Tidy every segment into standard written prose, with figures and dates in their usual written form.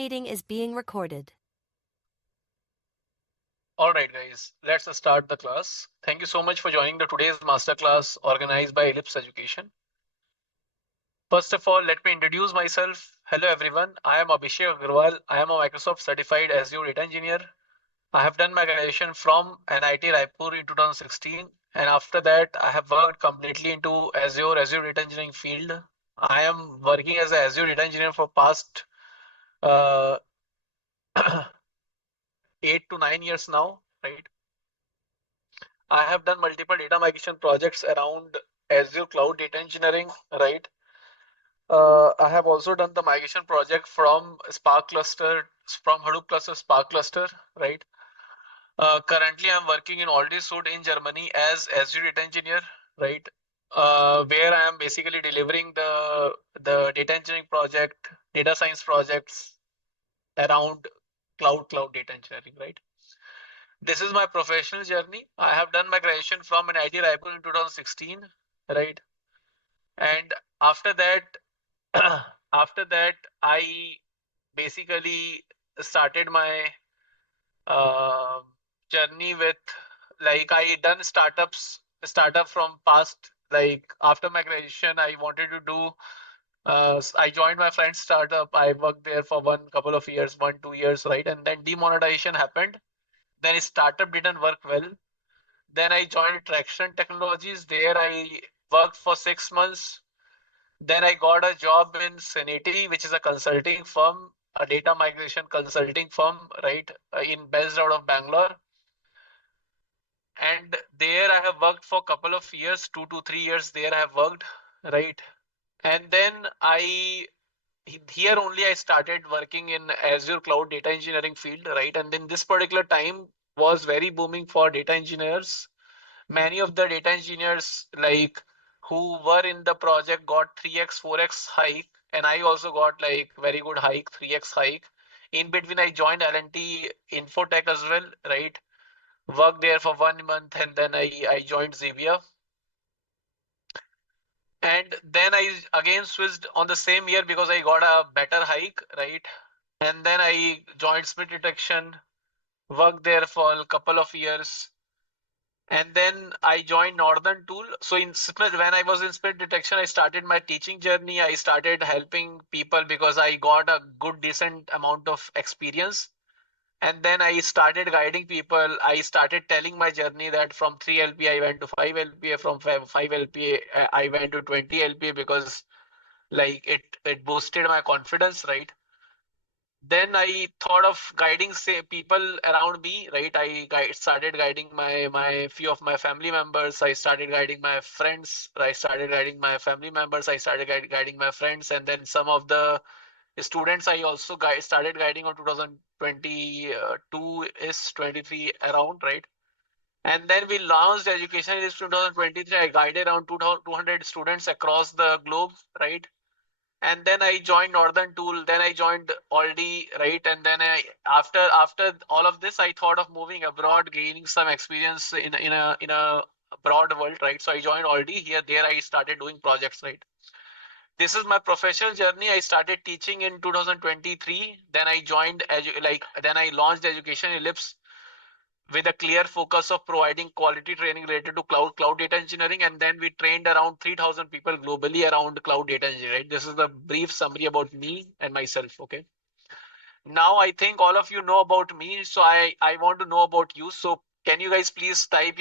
meeting is being recorded. All right, guys, let's start the class. Thank you so much for joining the today's masterclass organized by Ellipse Education. First of all, let me introduce myself. Hello, everyone. I am Abhishek Agarwal. I am a Microsoft certified Azure data engineer. I have done my graduation from NIT Raipur in 2016, and after that, I have worked completely into Azure data engineering field. I am working as an Azure data engineer for past uh, 8 to 9 years now, right? I have done multiple data migration projects around Azure Cloud Data Engineering, right? I have also done the migration project from Spark cluster, from Hadoop cluster, Spark cluster, right? Currently, I'm working in Aldisud in Germany as Azure Data Engineer, right? Where I am basically delivering the data engineering project, data science projects around cloud data engineering, right? This is my professional journey. I have done my graduation from an IIT Raipur in 2016, right? And after that, after that, I basically started my uh, journey with, like, I done startup from past, like after my graduation, I wanted to do. I joined my friend's startup. I worked there for one couple of years, 1 2 years, right? And then demonetization happened. Then startup didn't work well. Then I joined Traction Technologies. There I worked for 6 months. Then I got a job in Sanity, which is a consulting firm, a data migration consulting firm, right, in based out of Bangalore. And there I have worked for a couple of years, 2 to 3 years. There I have worked, right. And then here only I started working in Azure Cloud Data Engineering field, right. And then this particular time was very booming for data engineers. Many of the data engineers, like, who were in the project got 3x 4x hike, and I also got like very good hike, 3x hike. In between I joined L&T Infotech as well, right? Worked there for 1 month, and then I joined Xavier. And then I again switched on the same year because I got a better hike, right? And then I joined Smith Detection, worked there for a couple of years. And then I joined Northern Tool. So when I was in Split Detection, I started my teaching journey. I started helping people because I got a good, decent amount of experience. And then I started guiding people. I started telling my journey that from 3 LPA, I went to 5 LPA, from 5 LPA, I went to 20 LPA because, like, it boosted my confidence, right? Then I thought of guiding, say, people around me, right? Started guiding my few of my family members. I started guiding my friends. I started guiding my family members. I started guiding my friends, and then some of the students I also started guiding on 2022 is 23 around, right? And then we launched education in 2023. I guided around 200 students across the globe, right? And then I joined Northern Tool. Then I joined Aldi, right? And then after all of this, I thought of moving abroad, gaining some experience in a broad world, right? So I joined Aldi. There I started doing projects, right? This is my professional journey. I started teaching in 2023. Then I joined then I launched Education Ellipse with a clear focus of providing quality training related to cloud data engineering. And then we trained around 3,000 people globally around cloud data engineering. This is the brief summary about me and myself. Okay. Now I think all of you know about me. So I want to know about you. So can you guys please type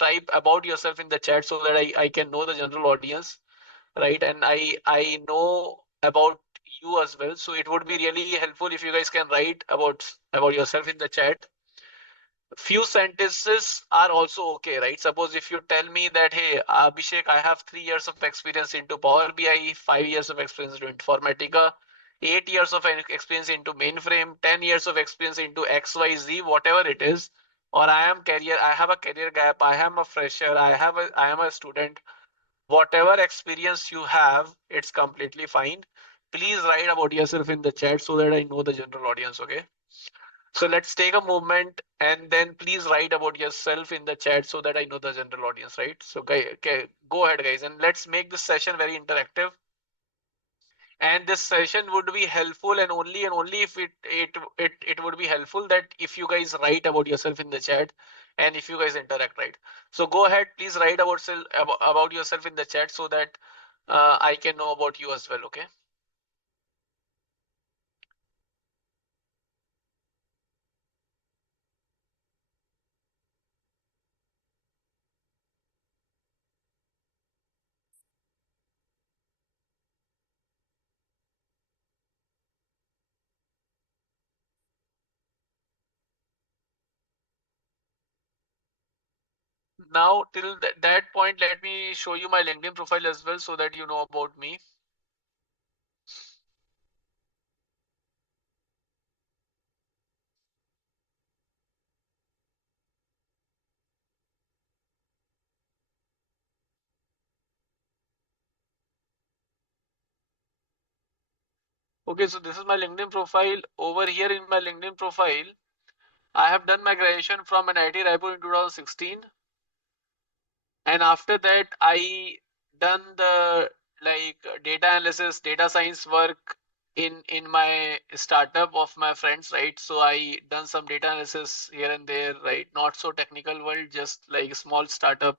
type about yourself in the chat so that I can know the general audience, right? And I know about you as well. So it would be really helpful if you guys can write about yourself in the chat. Few sentences are also okay, right? Suppose if you tell me that, hey, Abhishek, I have 3 years of experience into Power BI, 5 years of experience into Informatica, 8 years of experience into mainframe, 10 years of experience into XYZ, whatever it is, or I have a career gap, I am a fresher, I am a student, whatever experience you have, it's completely fine. Please write about yourself in the chat so that I know the general audience, okay? So let's take a moment and then please write about yourself in the chat so that I know the general audience, right? So okay, go ahead, guys, and let's make this session very interactive. And this session would be helpful, and only if it would be helpful that if you guys write about yourself in the chat, and if you guys interact, right? So go ahead, please write about yourself in the chat so that I can know about you as well. Okay. Now till that point, let me show you my LinkedIn profile as well so that you know about me. Okay, so this is my LinkedIn profile. Over here in my LinkedIn profile, I have done my graduation from NIT Raipur in 2016, and after that I done the data analysis, data science work in my startup of my friends, right? So I done some data analysis here and there, right? Not so technical world, just like small startup.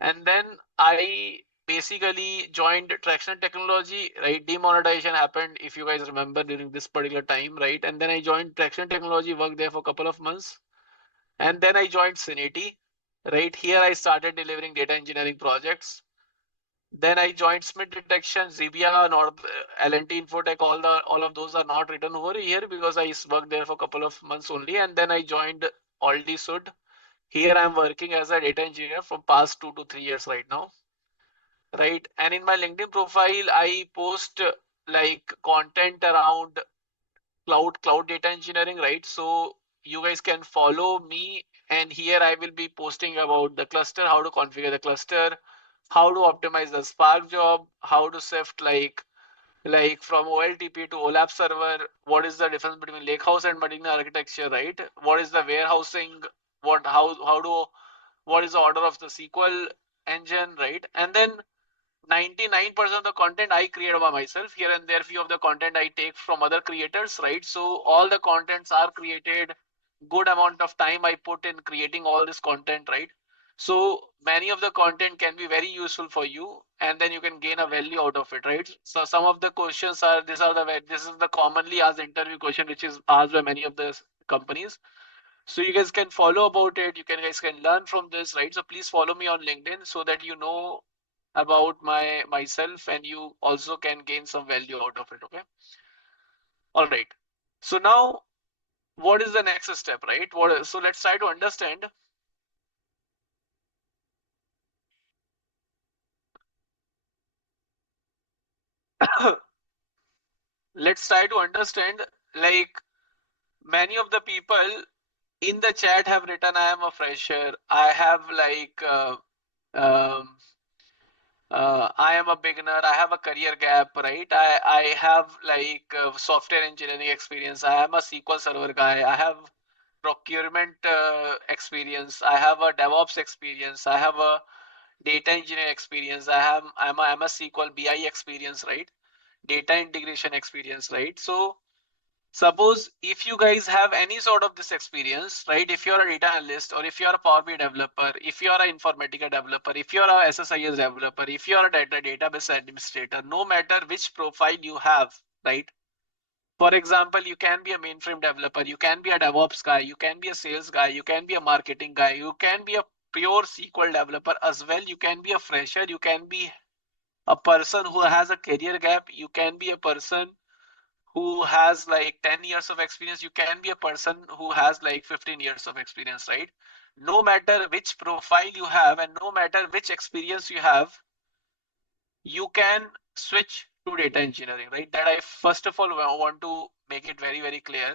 And then I basically joined Traction Technology, right? Demonetization happened, if you guys remember, during this particular time, right? And then I joined Traction Technology, worked there for a couple of months. And then I joined Syneti, right? Here I started delivering data engineering projects. Then I joined Smith Detection, Zebia, North, L&T Infotech. All of those are not written over here because I worked there for a couple of months only. And then I joined Aldi Sud. Here I'm working as a data engineer for past 2 to 3 years right now, right? And in my LinkedIn profile, I post like content around cloud data engineering, right? So you guys can follow me, and here I will be posting about the cluster, how to configure the cluster, how to optimize the Spark job, how to shift like from OLTP to OLAP server, what is the difference between lakehouse and Medallion architecture, right? What is the warehousing, what how do what is the order of the SQL engine, right? And then 99% of the content I create by myself. Here and there, few of the content I take from other creators, right? So all the contents are created. Good amount of time I put in creating all this content, right? So many of the content can be very useful for you, and then you can gain a value out of it, right? So some of the questions are this is the commonly asked interview question, which is asked by many of the companies. So you guys can follow about it. You can guys can learn from this, right? So please follow me on LinkedIn so that you know about myself, and you also can gain some value out of it. Okay. All right. So now what is the next step, right? So let's try to understand. Let's try to understand, like, many of the people in the chat have written I am a fresher. I have um, I am a beginner. I have a career gap, right? I have software engineering experience. I am a SQL Server guy. I have procurement experience. I have a DevOps experience. I have a data engineer experience. I'm a SQL BI experience, right? Data integration experience, right? So suppose if you guys have any sort of this experience, right? If you're a data analyst, or if you're a Power BI developer, if you're an Informatica developer, if you're a SSIS developer, if you're a database administrator, no matter which profile you have, right? For example, you can be a mainframe developer, you can be a DevOps guy, you can be a sales guy, you can be a marketing guy, you can be a pure SQL developer as well, you can be a fresher, you can be a person who has a career gap, you can be a person who has like 10 years of experience, you can be a person who has like 15 years of experience, right? No matter which profile you have and no matter which experience you have, you can switch to data engineering, right? That I first of all want to make it very, very clear.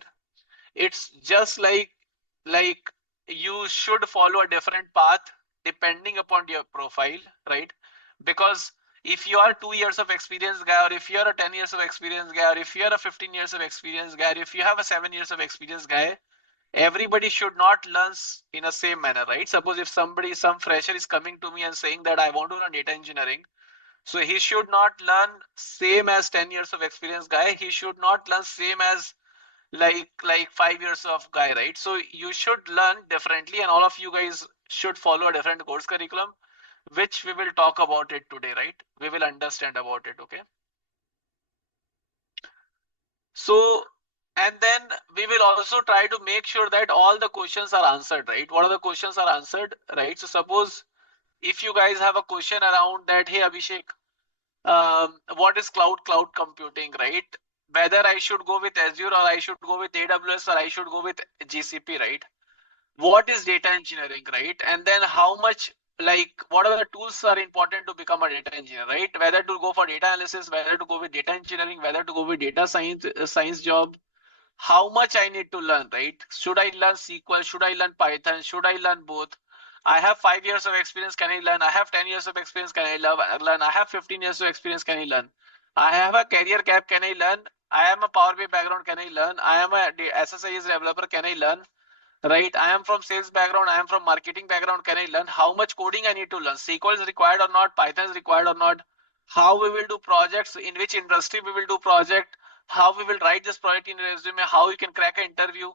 It's just like you should follow a different path depending upon your profile, right? Because if you are 2 years of experience guy, or if you're a 10 years of experience guy, or if you're a 15 years of experience guy, or if you have a 7 years of experience guy, everybody should not learn in a same manner, right? Suppose if some fresher is coming to me and saying that I want to learn data engineering, So he should not learn same as 10 years of experience guy. He should not learn same as like 5 years of guy, right? So you should learn differently, and all of you guys should follow a different course curriculum, which we will talk about it today, right? We will understand about it, okay? So, and then we will also try to make sure that all the questions are answered, right? What are the questions are answered, right? So suppose if you guys have a question around that, hey Abhishek, what is cloud computing, right? Whether I should go with Azure or I should go with AWS or I should go with GCP, right? What is data engineering, right? And then how much, like what are the tools are important to become a data engineer, right? Whether to go for data analysis, whether to go with data engineering, whether to go with data science job, how much I need to learn, right? Should I learn SQL? Should I learn Python? Should I learn both? I have 5 years of experience. Can I learn? I have 10 years of experience. Can I learn? I have 15 years of experience. Can I learn? I have a career gap. Can I learn? I am a Power BI background. Can I learn? I am a SSIS developer. Can I learn? Right? I am from sales background. I am from marketing background. Can I learn? How much coding I need to learn? SQL is required or not? Python is required or not? How we will do projects? In which industry we will do project? How we will write this project in resume? How you can crack an interview?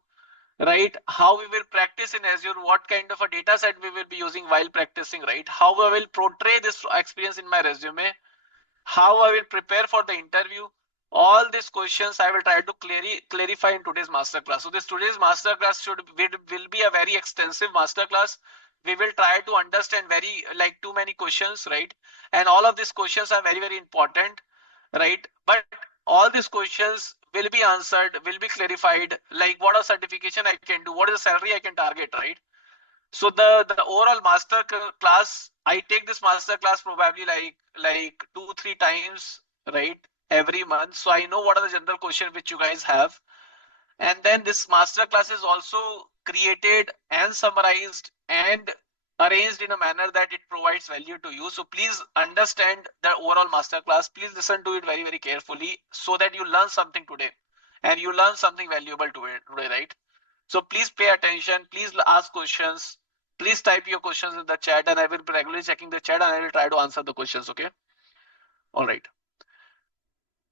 Right? How we will practice in Azure? What kind of a data set we will be using while practicing? Right? How I will portray this experience in my resume? How I will prepare for the interview? All these questions I will try to clarify in today's masterclass. So this today's masterclass will be a very extensive masterclass. We will try to understand very like too many questions, right? And all of these questions are very important, right? But all these questions will be answered, will be clarified. Like what a certification I can do, what is the salary I can target, right? So the overall master class, I take this master class probably like 2-3 times, right, every month. So I know what are the general questions which you guys have. And then this master class is also created and summarized and arranged in a manner that it provides value to you. So please understand the overall master class. Please listen to it very carefully so that you learn something today and you learn something valuable today, right? So please pay attention. Please ask questions. Please type your questions in the chat and I will be regularly checking the chat and I will try to answer the questions. Okay. All right.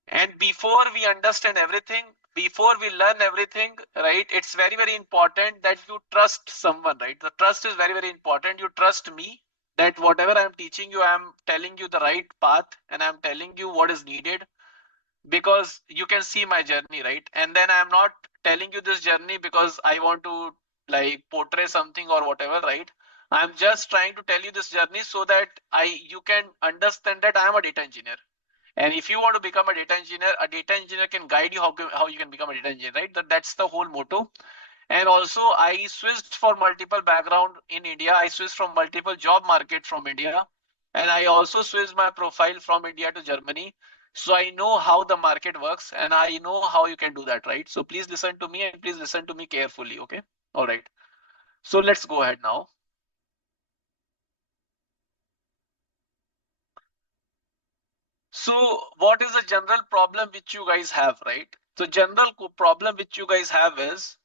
And before we understand everything, before we learn everything, right, it's very important that you trust someone, right? The trust is very important. You trust me that whatever I'm teaching you, I'm telling you the right path and I'm telling you what is needed because you can see my journey, right? And then I'm not telling you this journey because I want to like portray something or whatever, right? I'm just trying to tell you this journey so that you can understand that I am a data engineer. And if you want to become a data engineer can guide you how you can become a data engineer, right? That's the whole motto. And also I switched for multiple background in India. I switched from multiple job market from India. And I also switched my profile from India to Germany. So I know how the market works and I know how you can do that, right? So please listen to me and please listen to me carefully. Okay. All right. So let's go ahead now. So what is the general problem which you guys have, right? So general problem which you guys have is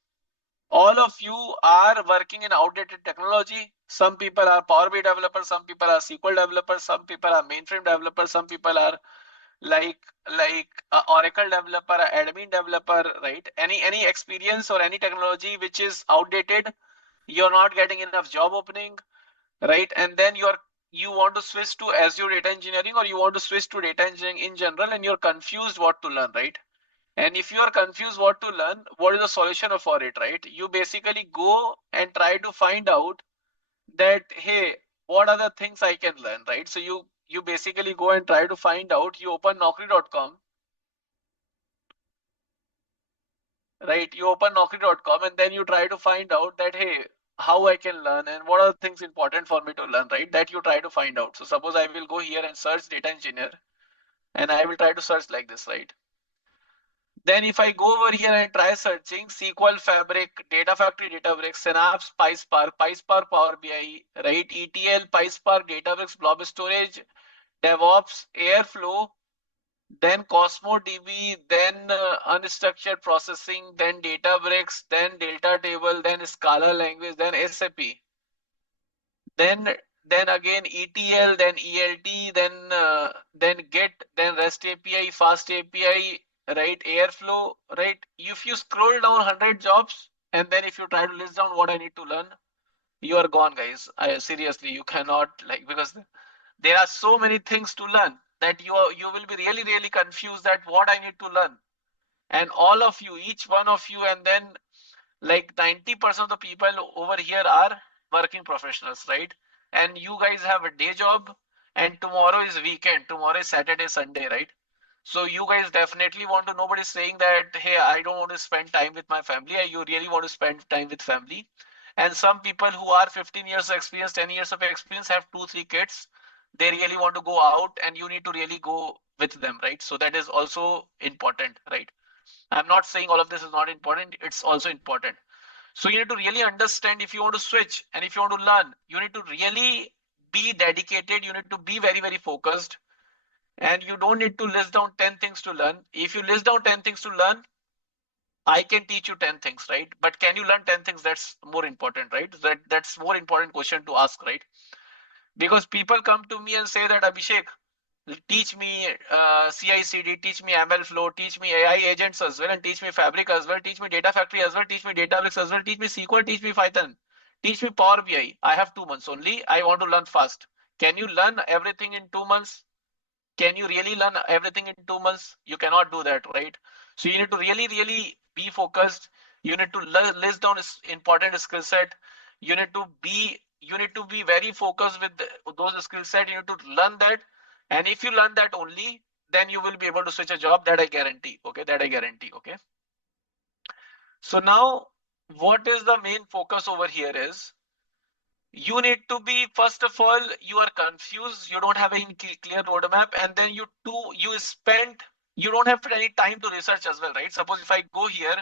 all of you are working in outdated technology. Some people are Power BI developers, some people are SQL developers, some people are mainframe developers, some people are like Oracle developer, admin developer, right? Any experience or any technology which is outdated, you're not getting enough job opening, right? And then you want to switch to Azure data engineering or you want to switch to data engineering in general and you're confused what to learn, right? And if you are confused what to learn, what is the solution for it, right? You basically go and try to find out that, hey, what are the things I can learn, right? So you basically go and try to find out, you open naukri.com, right? You open naukri.com and then you try to find out that, hey, how I can learn and what are the things important for me to learn, right? That you try to find out. So suppose I will go here and search data engineer and I will try to search like this, right? Then if I go over here and try searching SQL Fabric, Data Factory, Databricks, Synapse, PySpark, Power BI, right? ETL, PySpark, Databricks, Blob Storage, DevOps, Airflow, then Cosmo DB, then unstructured processing, then Databricks, then Delta Table, then Scala language, then SAP. Then then again ETL, then ELT, then Git, then REST API, Fast API, right? Airflow, right? If you scroll down 100 jobs, and then if you try to list down what I need to learn, you are gone, guys. Seriously, you cannot, like, because there are so many things to learn that you will be really confused at what I need to learn. And all of you, each one of you, and then like 90% of the people over here are working professionals, right? And you guys have a day job, and tomorrow is weekend, tomorrow is Saturday, Sunday, right? So you guys definitely want to, nobody's saying that, hey, I don't want to spend time with my family. You really want to spend time with family. And some people who are 15 years of experience, 10 years of experience, have 2, 3 kids. They really want to go out, and you need to really go with them, right? So that is also important, right? I'm not saying all of this is not important. It's also important. So you need to really understand, if you want to switch and if you want to learn, you need to really be dedicated. You need to be very focused, and you don't need to list down 10 things to learn. If you list down 10 things to learn, I can teach you 10 things, right? But can you learn 10 things? That's more important, right? That's more important question to ask, right? Because people come to me and say that, Abhishek, teach me CI/CD, teach me ML flow, teach me AI agents as well, and teach me Fabric as well, teach me Data Factory as well, teach me Databricks as well, teach me SQL, teach me Python, teach me Power BI. I have 2 months only. I want to learn fast. Can you learn everything in 2 months? Can you really learn everything in 2 months? You cannot do that, right? So you need to really be focused. You need to list down important skill set. You need to be very focused with those skill set. You need to learn that, and if you learn that only, then you will be able to switch a job. That I guarantee. Okay, that I guarantee. Okay. So now, what is the main focus over here is, you need to be, first of all, you are confused, you don't have a clear roadmap, and then you don't have any time to research as well, right? Suppose if I go here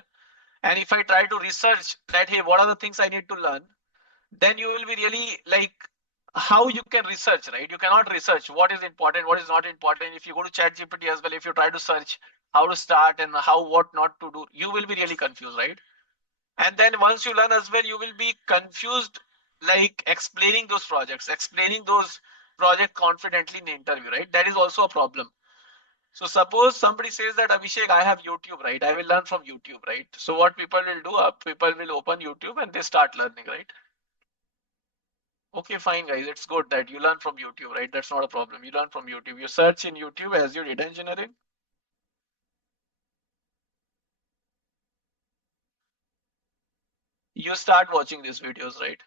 and if I try to research that, hey, what are the things I need to learn, then you will be really like, how you can research, right? You cannot research what is important, what is not important. If you go to chat GPT as well, if you try to search how to start and what not to do, you will be really confused, right? And then once you learn as well, you will be confused, like explaining those projects confidently in the interview, right? That is also a problem. So suppose somebody says that, Abhishek, I have YouTube, right? I will learn from YouTube, right? So what people will do, people will open YouTube and they start learning, right? Okay, fine, guys. It's good that you learn from YouTube, right? That's not a problem. You learn from YouTube. You search in YouTube as you data engineering. You start watching these videos, right?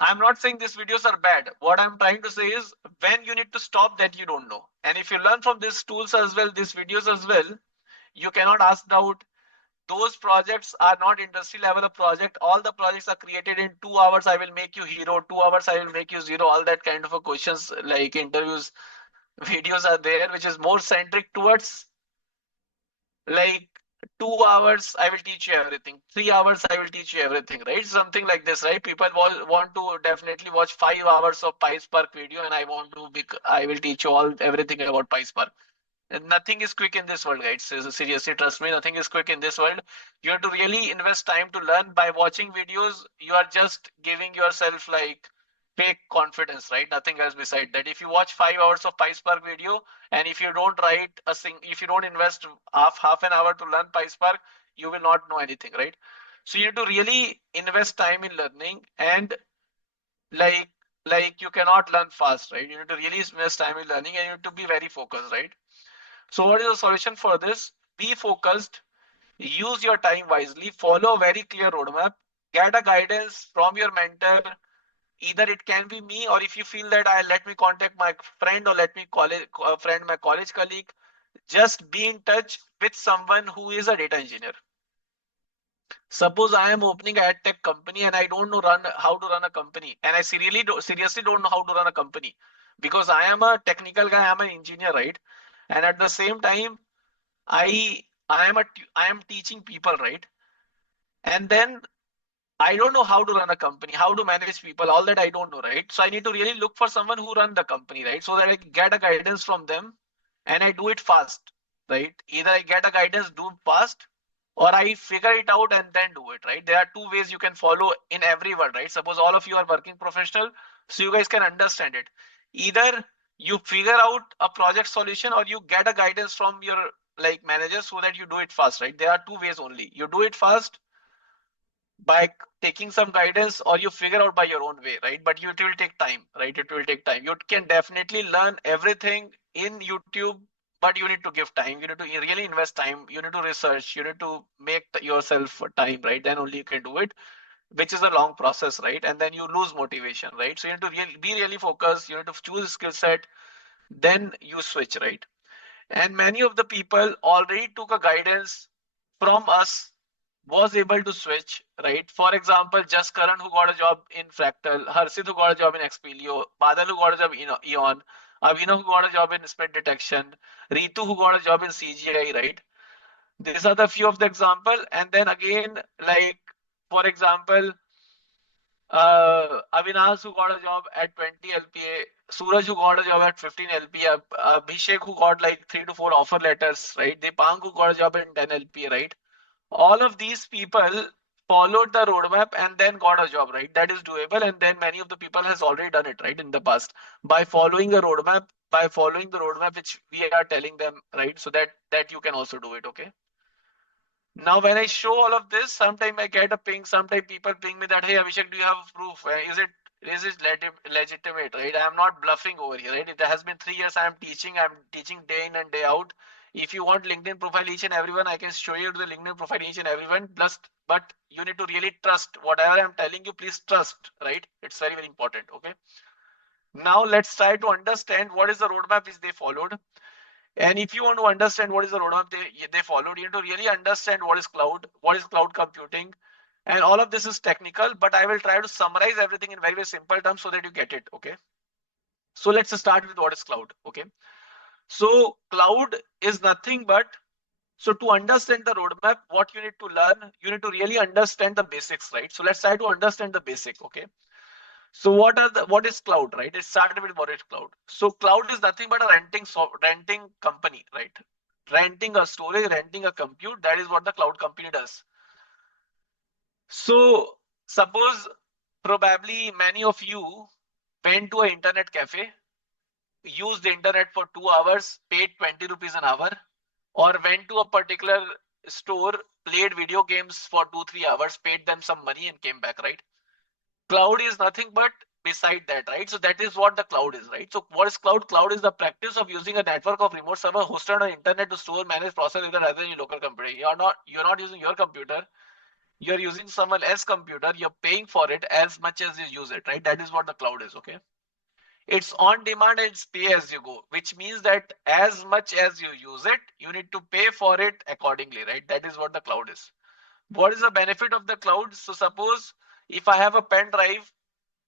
I'm not saying these videos are bad. What I'm trying to say is, when you need to stop, that you don't know. And if you learn from these tools as well, these videos as well, you cannot ask doubt. Those projects are not industry level of project. All the projects are created in 2 hours. I will make you hero. 2 hours, I will make you zero. All that kind of a questions, like interviews, videos are there, which is more centric towards, like, 2 hours I will teach you everything, 3 hours I will teach you everything, right? Something like this, right? People want to definitely watch 5 hours of PySpark video, and I will teach you everything about PySpark. And nothing is quick in this world, guys. Seriously, trust me, nothing is quick in this world. You have to really invest time to learn. By watching videos, you are just giving yourself like fake confidence, right? Nothing else beside that. If you watch 5 hours of PySpark video, and if you don't if you don't invest half an hour to learn PySpark, you will not know anything, right? So you need to really invest time in learning, and like you cannot learn fast, right? You need to really invest time in learning, and you need to be very focused, right? So what is the solution for this? Be focused, use your time wisely, follow a very clear roadmap, get a guidance from your mentor. Either it can be me, or if you feel that, I let me contact my friend, or let me call a friend, my college colleague. Just be in touch with someone who is a data engineer. Suppose I am opening a tech company and I don't know how to run a company, and I seriously don't know how to run a company, because I am a technical guy, I'm an engineer, right? And at the same time, I am teaching people, right? And then I don't know how to run a company, how to manage people, all that I don't know, right? So I need to really look for someone who run the company, right? So that I get a guidance from them, and I do it fast, right? Either I get a guidance, do fast, or I figure it out and then do it, right? There are two ways you can follow in every world, right? Suppose all of you are working professional. so you guys can understand it. Either you figure out a project solution or you get a guidance from your like manager so that you do it fast, right? There are two ways only. You do it fast by taking some guidance or you figure out by your own way, right? But it will take time, right? It will take time. You can definitely learn everything in YouTube, but you need to give time. You need to really invest time. You need to research. You need to make yourself time, right? Then only you can do it, which is a long process, right? And then you lose motivation, right? So you need to be really focused. You need to choose a skill set, then you switch, right? And many of the people already took a guidance from us, was able to switch, right? For example, just Karan who got a job in Fractal, Harshit who got a job in Expelio, Badal who got a job in Eon, Avina who got a job in split detection, Ritu who got a job in CGI, right? These are the few of the example. And then again, like for example, Avinash who got a job at 20 LPA, Suraj who got a job at 15 LPA, Abhishek who got like 3 to 4 offer letters, right? Depang who got a job in 10 LPA, right? All of these people followed the roadmap and then got a job, right? That is doable. And then many of the people has already done it, right? In the past by following a roadmap, which we are telling them, right? So that you can also do it. Okay. Now, when I show all of this, sometimes I get a ping. Sometimes people ping me that, hey, Abhishek, do you have proof? Is it legitimate, right? I am not bluffing over here, right? It has been 3 years I am teaching. I'm teaching day in and day out. If you want LinkedIn profile each and everyone, I can show you the LinkedIn profile each and everyone. Plus, but you need to really trust whatever I'm telling you. Please trust, right? It's very, very important. Okay. Now let's try to understand what is the roadmap which they followed. And if you want to understand what is the roadmap they followed, you need to really understand what is cloud computing, and all of this is technical, but I will try to summarize everything in very, very simple terms so that you get it. Okay. So let's start with what is cloud. Okay. So cloud is nothing but, so to understand the roadmap, what you need to learn, you need to really understand the basics, right? So let's try to understand the basic. Okay. So what is cloud, right? It started with what is cloud. So cloud is nothing but a renting company, right? Renting a storage, renting a compute. That is what the cloud company does. So suppose probably many of you went to an internet cafe, used the internet for 2 hours, paid 20 rupees an hour, or went to a particular store, played video games for 2-3 hours, paid them some money and came back, right? Cloud is nothing but beside that, right? So that is what the cloud is, right? So what is cloud? Cloud is the practice of using a network of remote server hosted on internet to store, manage, process data rather than your local computer. You're not using your computer. You're using someone else's computer. You're paying for it as much as you use it, right? That is what the cloud is. Okay. It's on demand and it's pay as you go, which means that as much as you use it, you need to pay for it accordingly, right? That is what the cloud is. What is the benefit of the cloud? So suppose if I have a pen drive,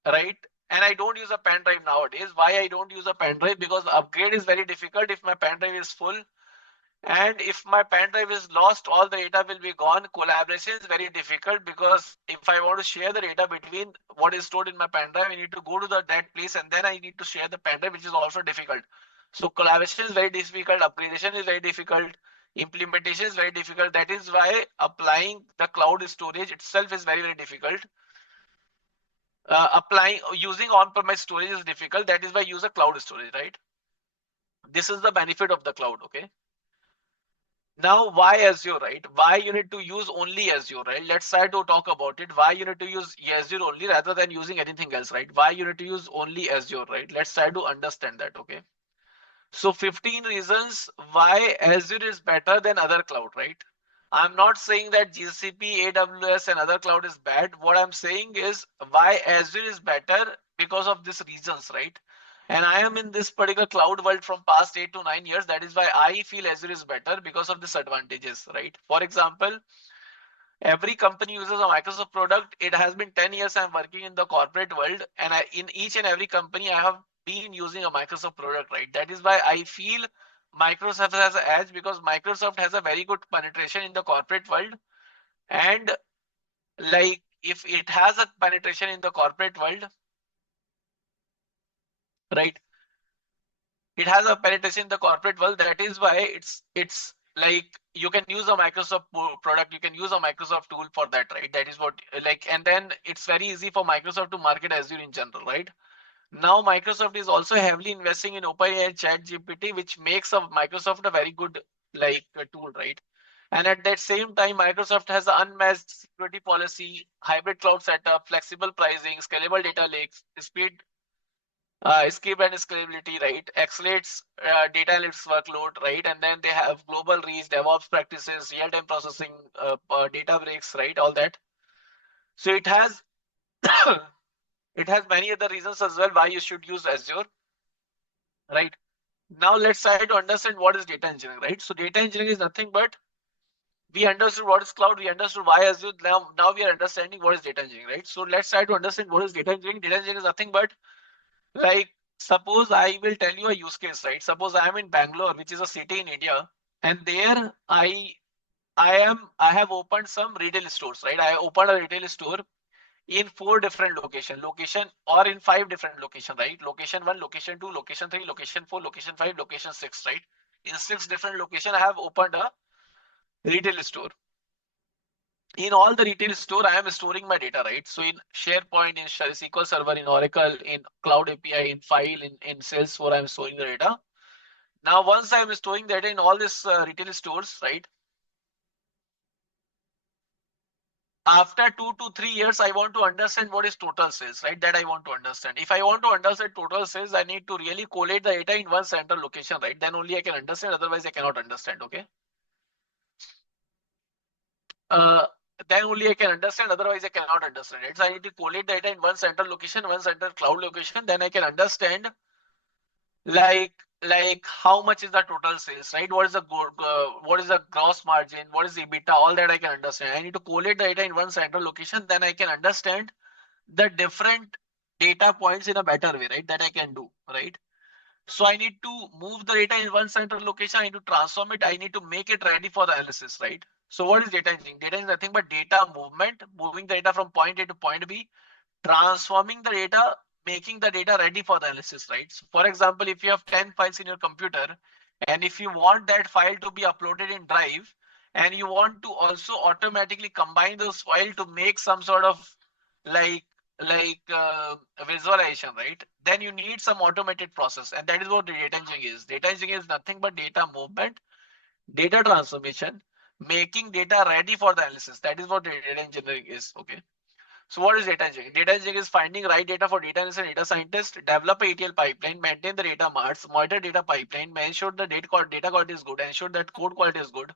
right, and I don't use a pen drive nowadays. Why I don't use a pen drive? Because upgrade is very difficult if my pen drive is full, and if my pen drive is lost, all the data will be gone. Collaboration is very difficult because if I want to share the data between what is stored in my pen drive, I need to go to that place and then I need to share the pen drive, which is also difficult. So collaboration is very difficult, upgradation is very difficult, implementation is very difficult. That is why applying the cloud storage itself is very, very difficult. Applying using on-premise storage is difficult. That is why use a cloud storage, right? This is the benefit of the cloud. Okay. Now, why Azure, right? Why you need to use only Azure, right? Let's try to talk about it. Why you need to use Azure only rather than using anything else, right? Why you need to use only Azure, right? Let's try to understand that. Okay. So 15 reasons why Azure is better than other cloud, right? I'm not saying that GCP, AWS and other cloud is bad. What I'm saying is why Azure is better because of these reasons, right? And I am in this particular cloud world from past 8 to 9 years. That is why I feel Azure is better because of these advantages, right? For example, every company uses a Microsoft product. It has been 10 years I'm working in the corporate world, and in each and every company I have been using a Microsoft product, right? That is why I feel Microsoft has an edge because Microsoft has a very good penetration in the corporate world. And like if it has a penetration in the corporate world, right? It has a penetration in the corporate world. That is why it's like you can use a Microsoft product, you can use a Microsoft tool for that, right? That is what like, and then it's very easy for Microsoft to market Azure in general, right? Now Microsoft is also heavily investing in OpenAI ChatGPT, which makes of Microsoft a very good tool, right? And at that same time, Microsoft has an unmatched security policy, hybrid cloud setup, flexible pricing, scalable data lakes, speed, escape and scalability, right? Accelerates data analytics workload, right? And then they have global reach, DevOps practices, real-time processing, data breaks, right? All that. So it has it has many other reasons as well why you should use Azure, right? Now let's try to understand what is data engineering, right? So data engineering is nothing but we understood what is cloud, we understood why Azure. Now we are understanding what is data engineering, right? So let's try to understand what is data engineering. Data engineering is nothing but like suppose I will tell you a use case, right? Suppose I am in Bangalore, which is a city in India, and there I have opened some retail stores, right? I opened a retail store in 4 different location or in 5 different location, right? Location 1, location 2, location 3, location 4, location 5, location 6, right? In 6 different location, I have opened a retail store. In all the retail store, I am storing my data, right? So in SharePoint, in SQL Server, in Oracle, in Cloud API, in File, in Salesforce, I am storing the data. Now, once I am storing data in all these retail stores, right? After 2 to 3 years, I want to understand what is total sales, right? That I want to understand. If I want to understand total sales, I need to really collate the data in one central location, right? Then only I can understand. Otherwise, I cannot understand. Okay. Uh, then only I can understand. Otherwise, I cannot understand it. So I need to collate data in one central location, one central cloud location. Then I can understand like how much is the total sales, right? What is the gross margin? What is the EBITDA? All that I can understand. I need to collate data in one central location. Then I can understand the different data points in a better way, right? That I can do, right? So I need to move the data in one central location. I need to transform it. I need to make it ready for the analysis, right? So what is data engineering? Data is nothing but data movement, moving the data from point A to point B, transforming the data, making the data ready for the analysis, right? So for example, if you have 10 files in your computer, and if you want that file to be uploaded in Drive, and you want to also automatically combine those files to make some sort of like visualization, right? Then you need some automated process, and that is what the data engineering is. Data engineering is nothing but data movement, data transformation, making data ready for the analysis. That is what data engineering is. Okay. So what is data engineering? Data engineering is finding right data for data analysts and data scientists, develop a ETL pipeline, maintain the data marts, monitor data pipeline, ensure the data quality is good, ensure that code quality is good,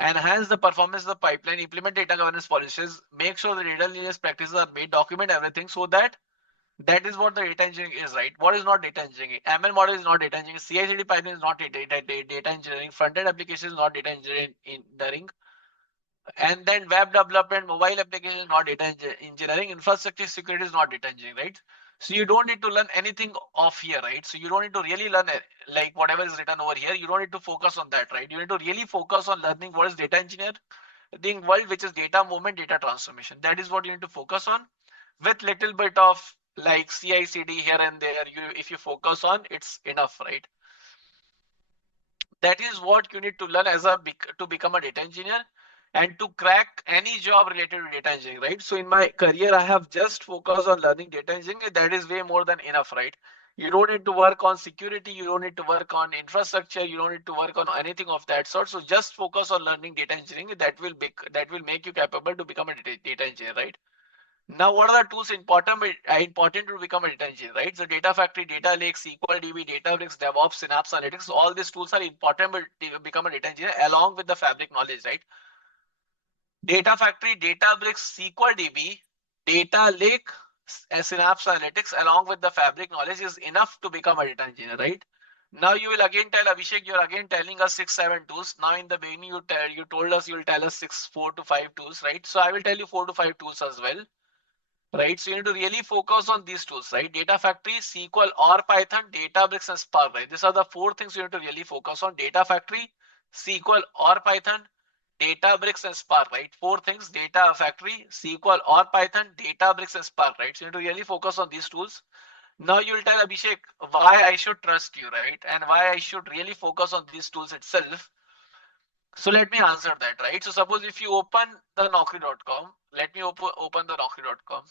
enhance the performance of the pipeline, implement data governance policies, make sure the data lineage practices are made, document everything so that that is what the data engineering is, right? What is not data engineering? ML model is not data engineering. CI/CD pipeline is not data engineering. Front-end application is not data engineering. And then web development, mobile application, not data engineering, infrastructure security is not data engineering, right? So you don't need to learn anything off here, right? So you don't need to really learn like whatever is written over here. You don't need to focus on that, right? You need to really focus on learning what is data engineering world, which is data movement, data transformation. That is what you need to focus on with little bit of like CI/CD here and there. If you focus on, it's enough, right? That is what you need to learn as to become a data engineer and to crack any job related to data engineering, right? So in my career, I have just focused on learning data engineering. That is way more than enough, right? You don't need to work on security. You don't need to work on infrastructure. You don't need to work on anything of that sort. So just focus on learning data engineering. That will make you capable to become a data engineer, right? Now, what are the tools important to become a data engineer, right? So Data Factory, Data Lake, SQL DB, Databricks, DevOps, Synapse Analytics, all these tools are important to become a data engineer along with the fabric knowledge, right? Data Factory, Databricks, SQL DB, Data Lake, Synapse Analytics, along with the fabric knowledge is enough to become a data engineer, right? Now you will again tell Abhishek, you're again telling us 6, 7 tools. Now in the beginning you told us you'll tell us 4 to 5 tools, right? So I will tell you 4 to 5 tools as well, right? So you need to really focus on these tools, right? Data Factory, SQL or Python, Databricks and Spark, right? These are the 4 things you need to really focus on: Data Factory, SQL or Python, Databricks and Spark, right? 4 things: Data Factory, SQL or Python, Databricks and Spark, right? So you need to really focus on these tools. Now you'll tell Abhishek why I should trust you, right? And why I should really focus on these tools itself. So let me answer that, right? So suppose if you open the Naukri.com, let me open the Naukri.com.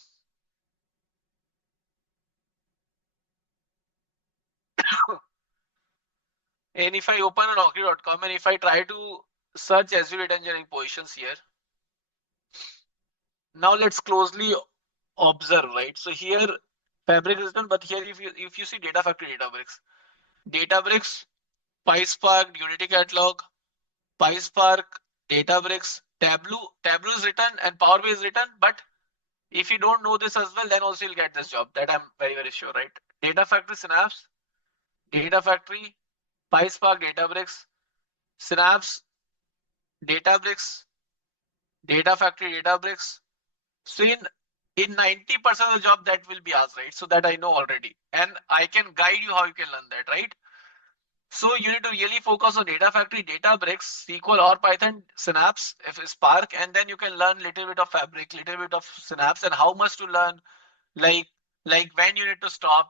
And if I open an Naukri.com and if I try to search Azure data engineering positions here, now let's closely observe, right? So here Fabric is done, but here if you see Data Factory Databricks, PySpark, Unity Catalog, PySpark, Databricks, Tableau is written and Power BI is written, but if you don't know this as well, then also you'll get this job. That I'm very sure, right? Data Factory Synapse, Data Factory, PySpark, Databricks, Synapse, Databricks, Data Factory, Databricks. So in 90% of the job that will be asked, right? So that I know already. And I can guide you how you can learn that, right? So you need to really focus on Data Factory, Databricks, SQL or Python, Synapse, if it's Spark, and then you can learn little bit of Fabric, little bit of Synapse, and how much to learn, like like when you need to stop,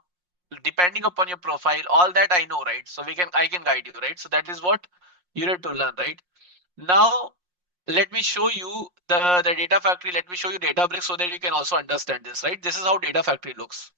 depending upon your profile. All that I know, right? So I can guide you, right? So that is what you need to learn, right? Now let me show you the Data Factory. Let me show you Databricks so that you can also understand this, right? This is how Data Factory looks.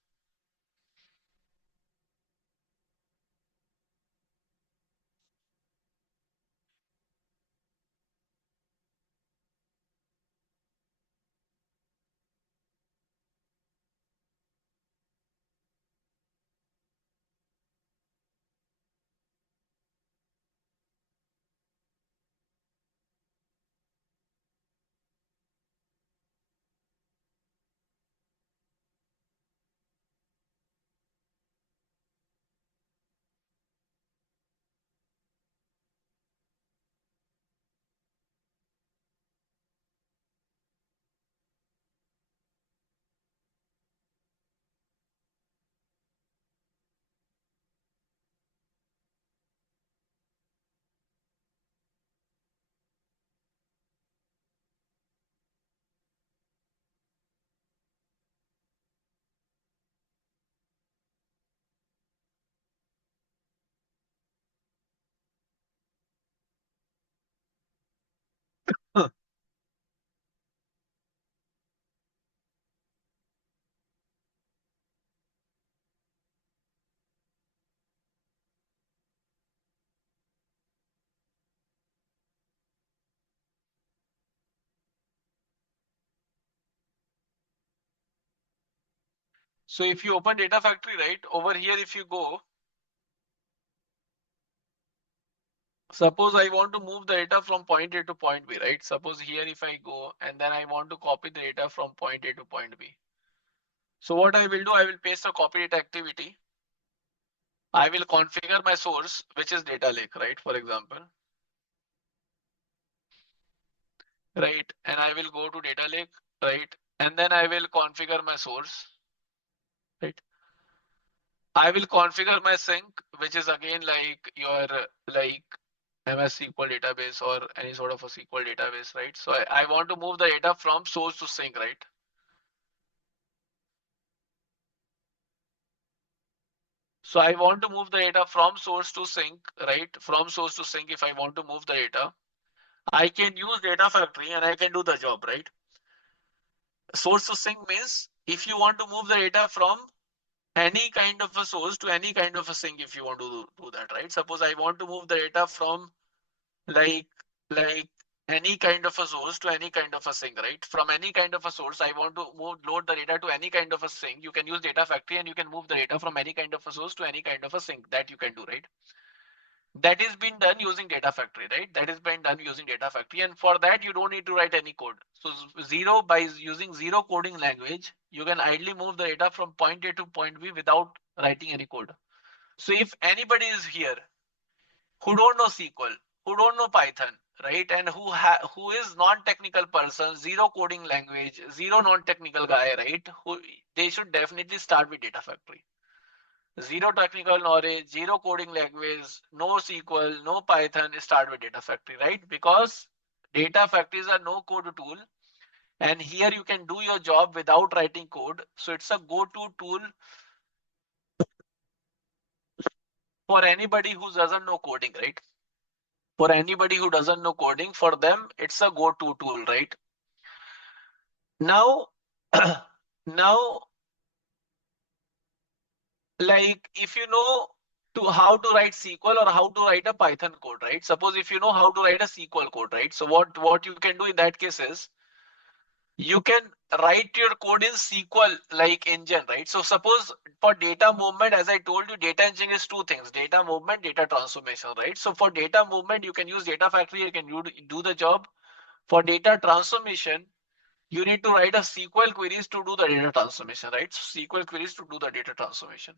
So if you open Data Factory, right, over here, if you go, suppose I want to move the data from point A to point B, right? Suppose here if I go and then I want to copy the data from point A to point B. So what I will do, I will paste a copy data activity. I will configure my source, which is data lake, right? For example, right? And I will go to data lake, right? And then I will configure my source, right? I will configure my sink, which is again like your like MS SQL database or any sort of a SQL database, right? So I want to move the data from source to sink, right? So I want to move the data from source to sink, right? From source to sink, if I want to move the data, I can use Data Factory and I can do the job, right? Source to sink means if you want to move the data from any kind of a source to any kind of a sink, if you want to do that, right? Suppose I want to move the data from like like any kind of a source to any kind of a sink, right? From any kind of a source, I want to load the data to any kind of a sink. You can use Data Factory and you can move the data from any kind of a source to any kind of a sink. That you can do, right? That is being done using Data Factory, right? That is being done using Data Factory, and for that you don't need to write any code. So zero, by using zero coding language, you can idly move the data from point A to point B without writing any code. So if anybody is here who don't know SQL, who don't know Python, right, and who is non-technical person, zero coding language, zero non-technical guy, right, who they should definitely start with Data Factory. Zero technical knowledge, zero coding language, no SQL, no Python, start with Data Factory, right? Because Data Factory is a no code tool, and here you can do your job without writing code. So it's a go-to tool for anybody who doesn't know coding, right? For anybody who doesn't know coding, for them, it's a go-to tool, right? Now, now, like if you know to how to write SQL or how to write a Python code, right? Suppose if you know how to write a SQL code, right? So what you can do in that case is you can write your code in SQL like engine, right? So suppose for data movement, as I told you, data engine is two things: data movement, data transformation, right? So for data movement, you can use Data Factory, you can do the job. For data transformation, you need to write a SQL queries to do the data transformation, right? So SQL queries to do the data transformation.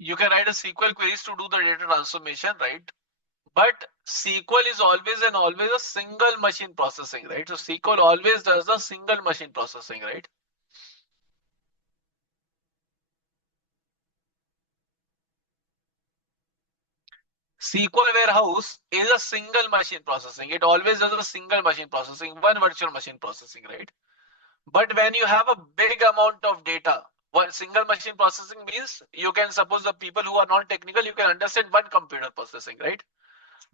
You can write a SQL queries to do the data transformation, right? But SQL is always a single machine processing, right? So SQL always does the single machine processing, right? SQL warehouse is a single machine processing. It always does a single machine processing, one virtual machine processing, right? But when you have a big amount of data, one single machine processing means you can suppose the people who are non-technical, you can understand one computer processing, right?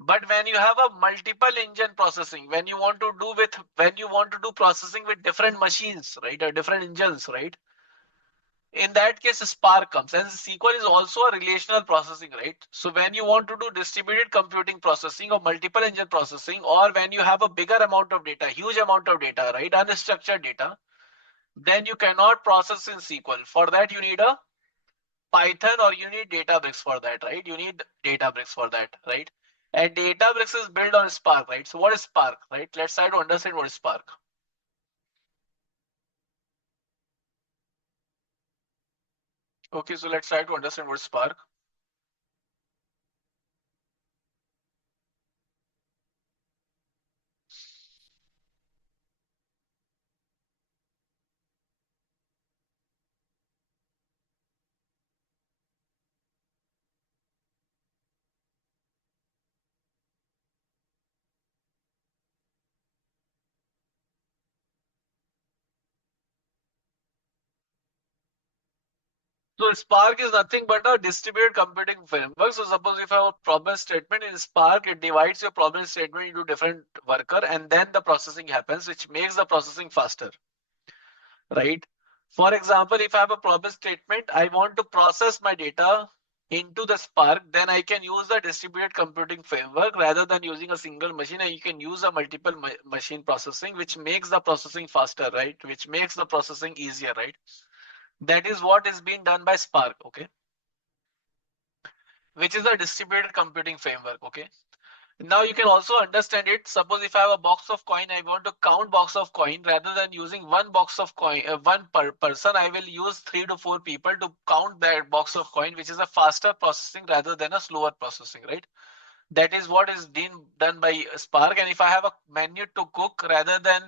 But when you have a multiple engine processing, when you want to do processing with different machines, right, or different engines, right? In that case, Spark comes, and SQL is also a relational processing, right? So when you want to do distributed computing processing or multiple engine processing, or when you have a bigger amount of data, huge amount of data, right, unstructured data, then you cannot process in SQL. For that, you need a Python or you need Databricks for that, right? You need Databricks for that, right? And Databricks is built on Spark, right? So what is Spark, right? Let's try to understand what is Spark. Okay, so let's try to understand what is Spark. So Spark is nothing but a distributed computing framework. So suppose if I have a problem statement in Spark, it divides your problem statement into different worker and then the processing happens, which makes the processing faster, right? For example, if I have a problem statement, I want to process my data into the Spark, then I can use the distributed computing framework rather than using a single machine, and you can use a multiple machine processing, which makes the processing faster, right? Which makes the processing easier, right? That is what is being done by Spark, okay? Which is a distributed computing framework, okay? Now you can also understand it. Suppose if I have a box of coin, I want to count box of coin rather than using one box of coin, one per person, I will use 3 to 4 people to count that box of coin, which is a faster processing rather than a slower processing, right? That is what is being done by Spark. And if I have a menu to cook rather than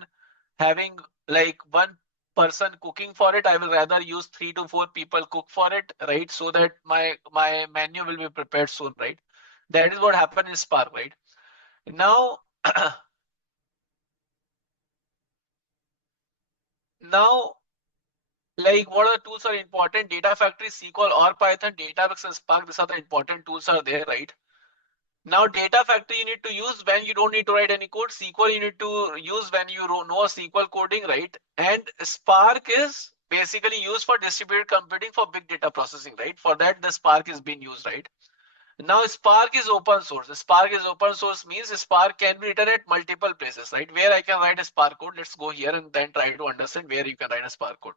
having like one person cooking for it, I will rather use 3 to 4 people cook for it, right? So that my menu will be prepared soon, right? That is what happened in Spark, right? Now, now, like what are the tools are important? Data Factory, SQL or Python, Databricks and Spark. These are the important tools are there, right? Now, Data Factory you need to use when you don't need to write any code. SQL you need to use when you know SQL coding, right? And Spark is basically used for distributed computing for big data processing, right? For that, the Spark is being used, right? Now, Spark is open source. Spark is open source means Spark can be written at multiple places, right? Where I can write a Spark code. Let's go here and then try to understand where you can write a Spark code.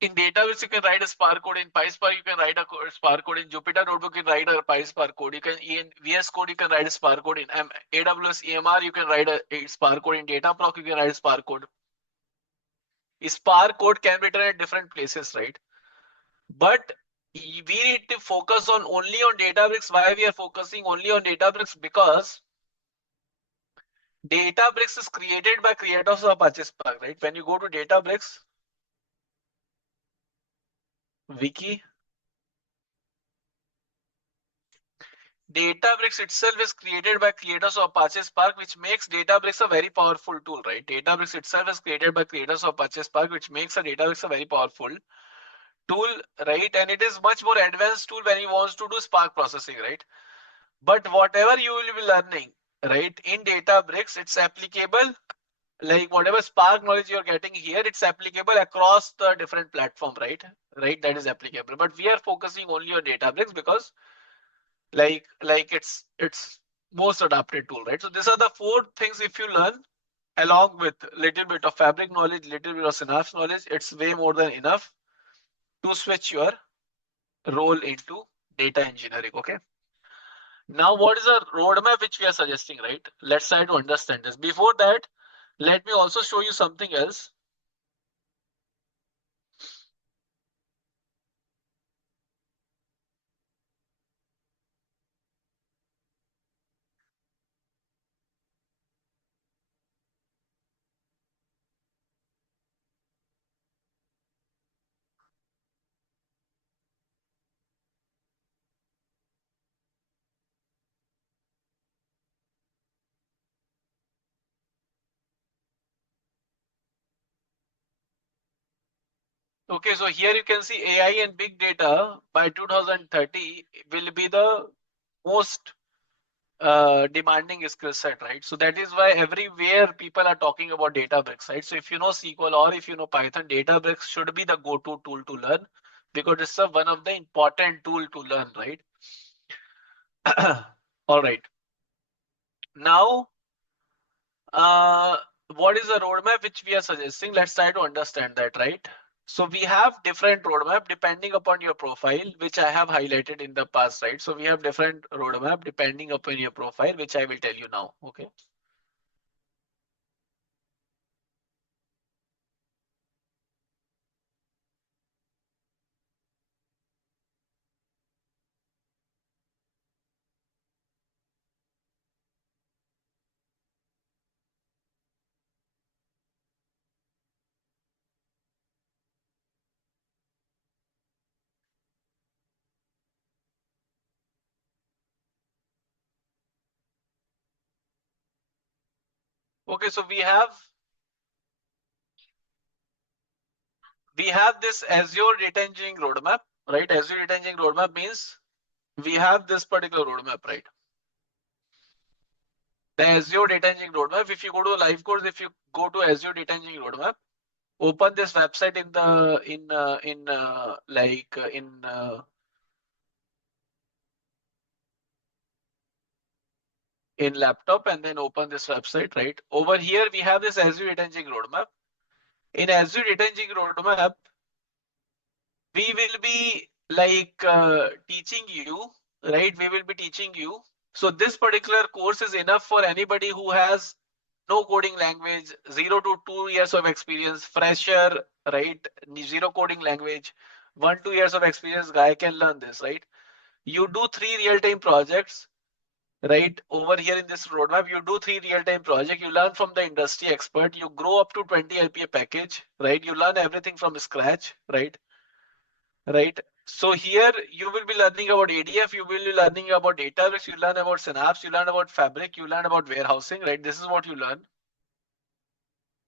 In database, you can write a Spark code. In PySpark, you can write a Spark code. In Jupyter Notebook, you can write a PySpark code. You can in VS Code, you can write a Spark code. In AWS EMR, you can write a Spark code. In Dataproc, you can write a Spark code. Spark code can be written at different places, right? But we need to focus on only on Databricks. Why we are focusing only on Databricks? Because Databricks is created by creators of Apache Spark, right? When you go to Databricks wiki, Databricks itself is created by creators of Apache Spark, which makes Databricks a very powerful tool, right? Databricks itself is created by creators of Apache Spark, which makes a Databricks a very powerful tool, right? And it is much more advanced tool when you want to do Spark processing, right? But whatever you will be learning, right, in Databricks, it's applicable. Like whatever Spark knowledge you're getting here, it's applicable across the different platform, right? Right, that is applicable. But we are focusing only on Databricks because it's most adapted tool, right? So these are the four things. If you learn along with little bit of fabric knowledge, little bit of synapse knowledge, it's way more than enough to switch your role into data engineering. Okay. Now, what is a roadmap which we are suggesting, right? Let's try to understand this. Before that, let me also show you something else. Okay, so here you can see AI and big data by 2030 will be the most demanding skill set, right? So that is why everywhere people are talking about Databricks, right? So if you know SQL or if you know Python, Databricks should be the go-to tool to learn because it's one of the important tool to learn, right? All right. Now, uh, what is the roadmap which we are suggesting? Let's try to understand that, right? So we have different roadmap depending upon your profile, which I have highlighted in the past, right? So we have different roadmap depending upon your profile, which I will tell you now. Okay. Okay, so we have this Azure Data Engineering roadmap, right? Azure Data Engineering roadmap means we have this particular roadmap, right? The Azure Data Engineering roadmap. If you go to the live course, if you go to Azure Data Engineering roadmap, open this website in laptop and then open this website, right? Over here we have this Azure Data Engineering roadmap. In Azure Data Engineering roadmap, we will be teaching you, right? We will be teaching you. So this particular course is enough for anybody who has no coding language, 0 to 2 years of experience, fresher, right? Zero coding language, 1 2 years of experience guy can learn this, right? You do 3 real-time projects, right? Over here in this roadmap, you do 3 real-time projects. You learn from the industry expert. You grow up to 20 LPA package, right? You learn everything from scratch, right? Right. So here you will be learning about ADF, you will be learning about Databricks, you learn about Synapse, you learn about Fabric, you learn about warehousing, right? This is what you learn.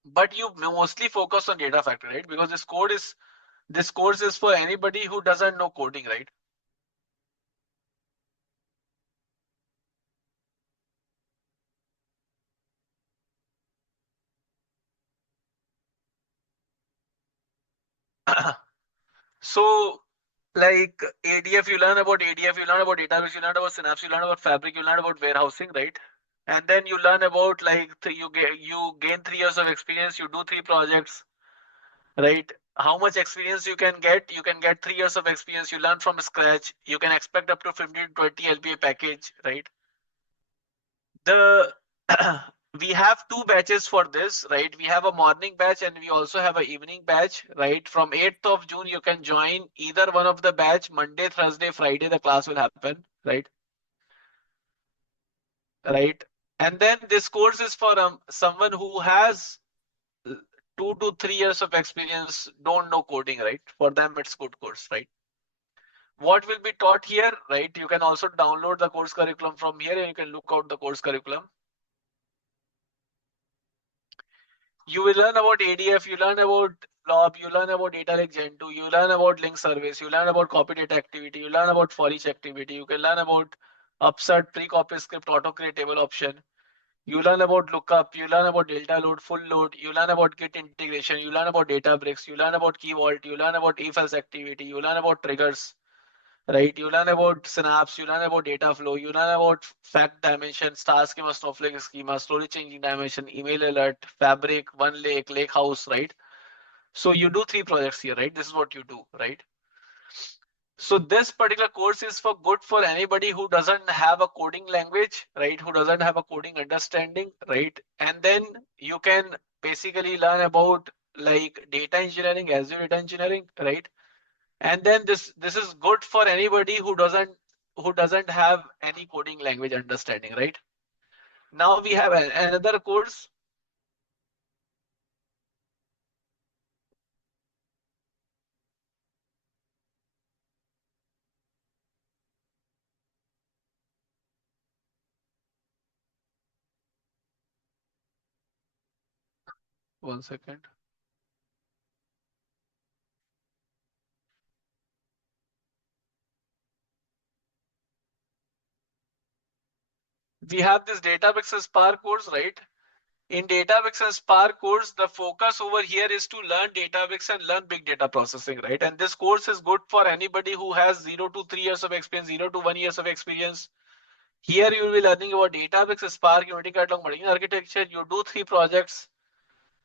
But you mostly focus on Data Factory, right? Because this course is for anybody who doesn't know coding, right? So like ADF, you learn about ADF, you learn about Database, you learn about Synapse, you learn about Fabric, you learn about warehousing, right? And then you learn about you gain 3 years of experience, you do 3 projects, right? How much experience you can get? You can get 3 years of experience. You learn from scratch. You can expect up to 15 to 20 LPA package, right? The We have two batches for this, right? We have a morning batch and we also have an evening batch, right? From 8th of June, you can join either one of the batch. Monday, Thursday, Friday, the class will happen, right? Right. And then this course is for someone who has 2 to 3 years of experience, don't know coding, right? For them, it's good course, right? What will be taught here, right? You can also download the course curriculum from here and you can look out the course curriculum. You will learn about ADF, you learn about blob, you learn about data lake gen 2, you learn about link service, you learn about copy data activity, you learn about for each activity, you can learn about upsert, pre-copy script, auto create table option. You learn about lookup, you learn about delta load, full load, you learn about Git integration, you learn about Databricks, you learn about key vault, you learn about if else activity, you learn about triggers, right? You learn about synapse, you learn about data flow, you learn about fact dimension, star schema, snowflake schema, storage changing dimension, email alert, fabric, one lake, lake house, right? So you do 3 projects here, right? This is what you do, right? So this particular course is for good for anybody who doesn't have a coding language, right? Who doesn't have a coding understanding, right? And then you can basically learn about like data engineering, Azure data engineering, right? And then this is good for anybody who doesn't have any coding language understanding, right? Now we have another course. One second. We have this Databricks Spark course, right? In Databricks and Spark course, the focus over here is to learn Databricks and learn big data processing, right? And this course is good for anybody who has 0 to 3 years of experience, 0 to 1 years of experience. Here you will be learning about Databricks, Spark, Unity Catalog, Medallion architecture. You do 3 projects.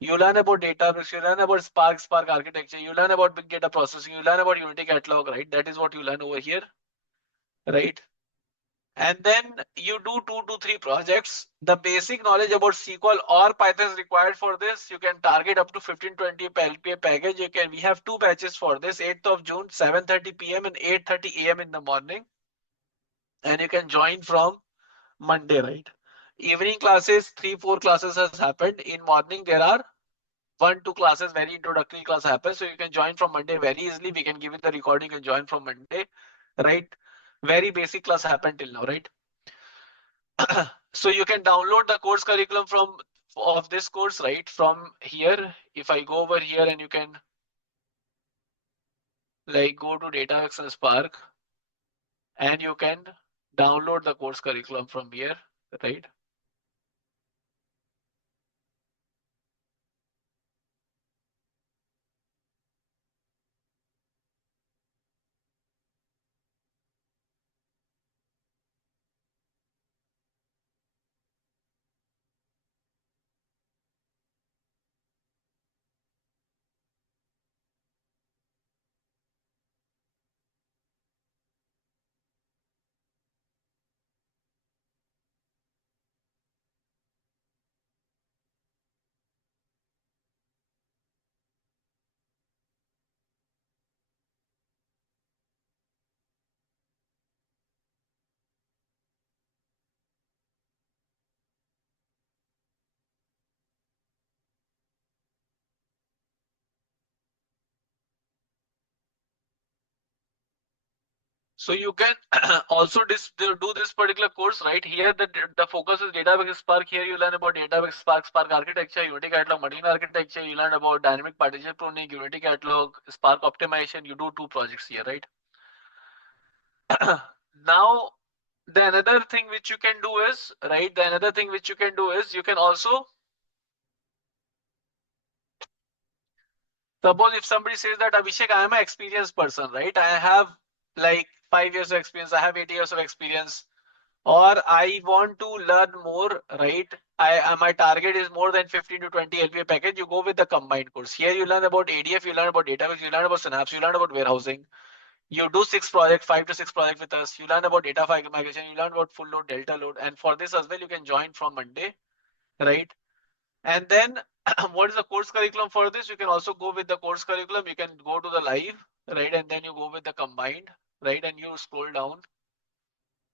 You learn about Databricks, you learn about Spark architecture, you learn about big data processing, you learn about Unity Catalog, right? That is what you learn over here, right? And then you do 2 to 3 projects. The basic knowledge about SQL or Python is required for this. You can target up to 15-20 LPA package. We have 2 batches for this, 8th of June, 7:30 p.m. and 8:30 a.m. in the morning. And you can join from Monday, right? Evening classes, 3-4 classes has happened. In morning, there are 1-2 classes, very introductory class happens. So you can join from Monday very easily. We can give you the recording and join from Monday, right? Very basic class happened till now, right? So you can download the course curriculum from of this course, right? From here, if I go over here and you can like go to Databricks and Spark and you can download the course curriculum from here, right? So you can also do this particular course right here. The focus is Databricks Spark. Here you learn about Databricks Spark architecture, Unity Catalog, Medallion architecture. You learn about dynamic partition pruning, Unity Catalog, Spark optimization. You do 2 projects here, right? Now, the another thing which you can do is, right? The another thing which you can do is you can also, suppose if somebody says that Abhishek, I am an experienced person, right? I have like 5 years of experience, I have 8 years of experience, or I want to learn more, right? My target is more than 15 to 20 LPA package. You go with the combined course. Here you learn about ADF, you learn about database, you learn about Synapse, you learn about warehousing. You do 6 projects, 5 to 6 projects with us. You learn about data migration, you learn about full load, delta load, and for this as well, you can join from Monday. right? And then what is the course curriculum for this? You can also go with the course curriculum. You can go to the live, right? And then you go with the combined, right? And you scroll down.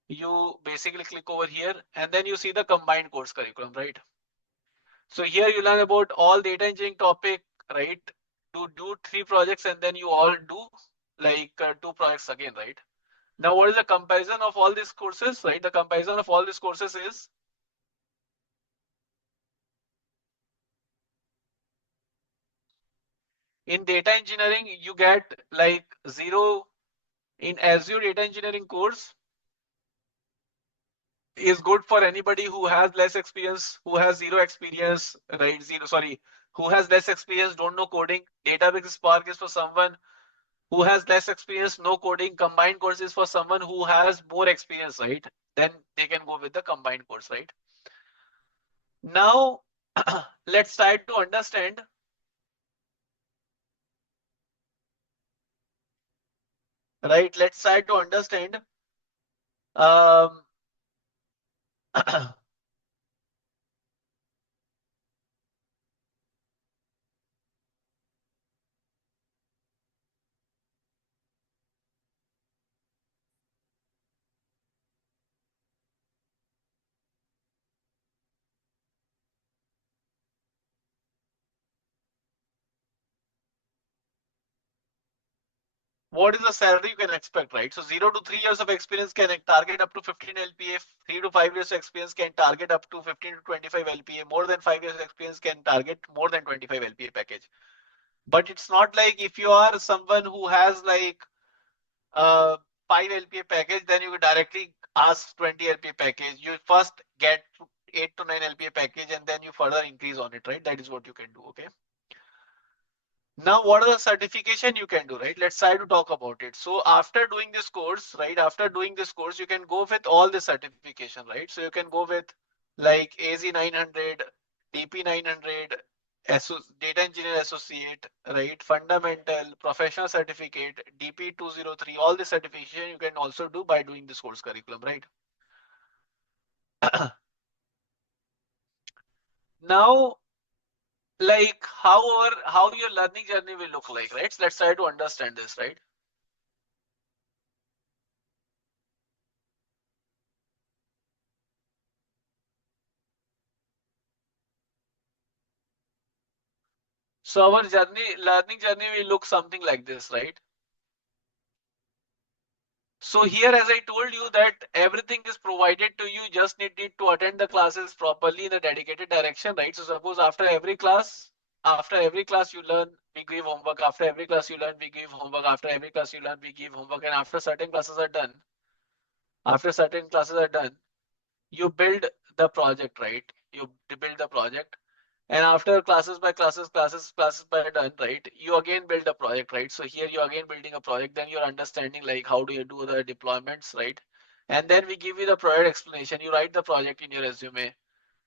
You basically click over here and then you see the combined course curriculum, right? So here you learn about all data engineering topic, right? To do 3 projects and then you all do like 2 projects again, right? Now, what is the comparison of all these courses, right? The comparison of all these courses is in data engineering, you get like 0 in Azure data engineering course is good for anybody who has less experience, who has 0 experience, right? Who has less experience, don't know coding. Database Spark is for someone who has less experience, no coding. Combined course is for someone who has more experience, right? Then they can go with the combined course, right? Now, let's try to understand, right? Let's try to understand um, what is the salary you can expect, right? So 0 to 3 years of experience can target up to 15 LPA. 3 to 5 years of experience can target up to 15 to 25 LPA. More than 5 years of experience can target more than 25 LPA package. But it's not like if you are someone who has like uh 5 LPA package, then you directly ask 20 LPA package. You first get 8 to 9 LPA package and then you further increase on it, right? That is what you can do. Okay. Now, what are the certification you can do, right? Let's try to talk about it. So after doing this course, right? After doing this course, you can go with all the certification, right? So you can go with like AZ 900, DP 900, Data Engineer Associate, right? Fundamental, Professional Certificate, DP 203, all the certification you can also do by doing this course curriculum, right? Now, like how your learning journey will look like, right? So let's try to understand this, right? So our learning journey will look something like this, right? So here, as I told you that everything is provided to you, just need to attend the classes properly in a dedicated direction, right? So suppose after every class you learn, we give homework. After every class you learn, we give homework. After every class you learn, we give homework. And after certain classes are done, you build the project, right? You build the project. And after classes by done, right? You again build a project, right? So here you're again building a project, then you're understanding like how do you do the deployments, right? And then we give you the project explanation. You write the project in your resume,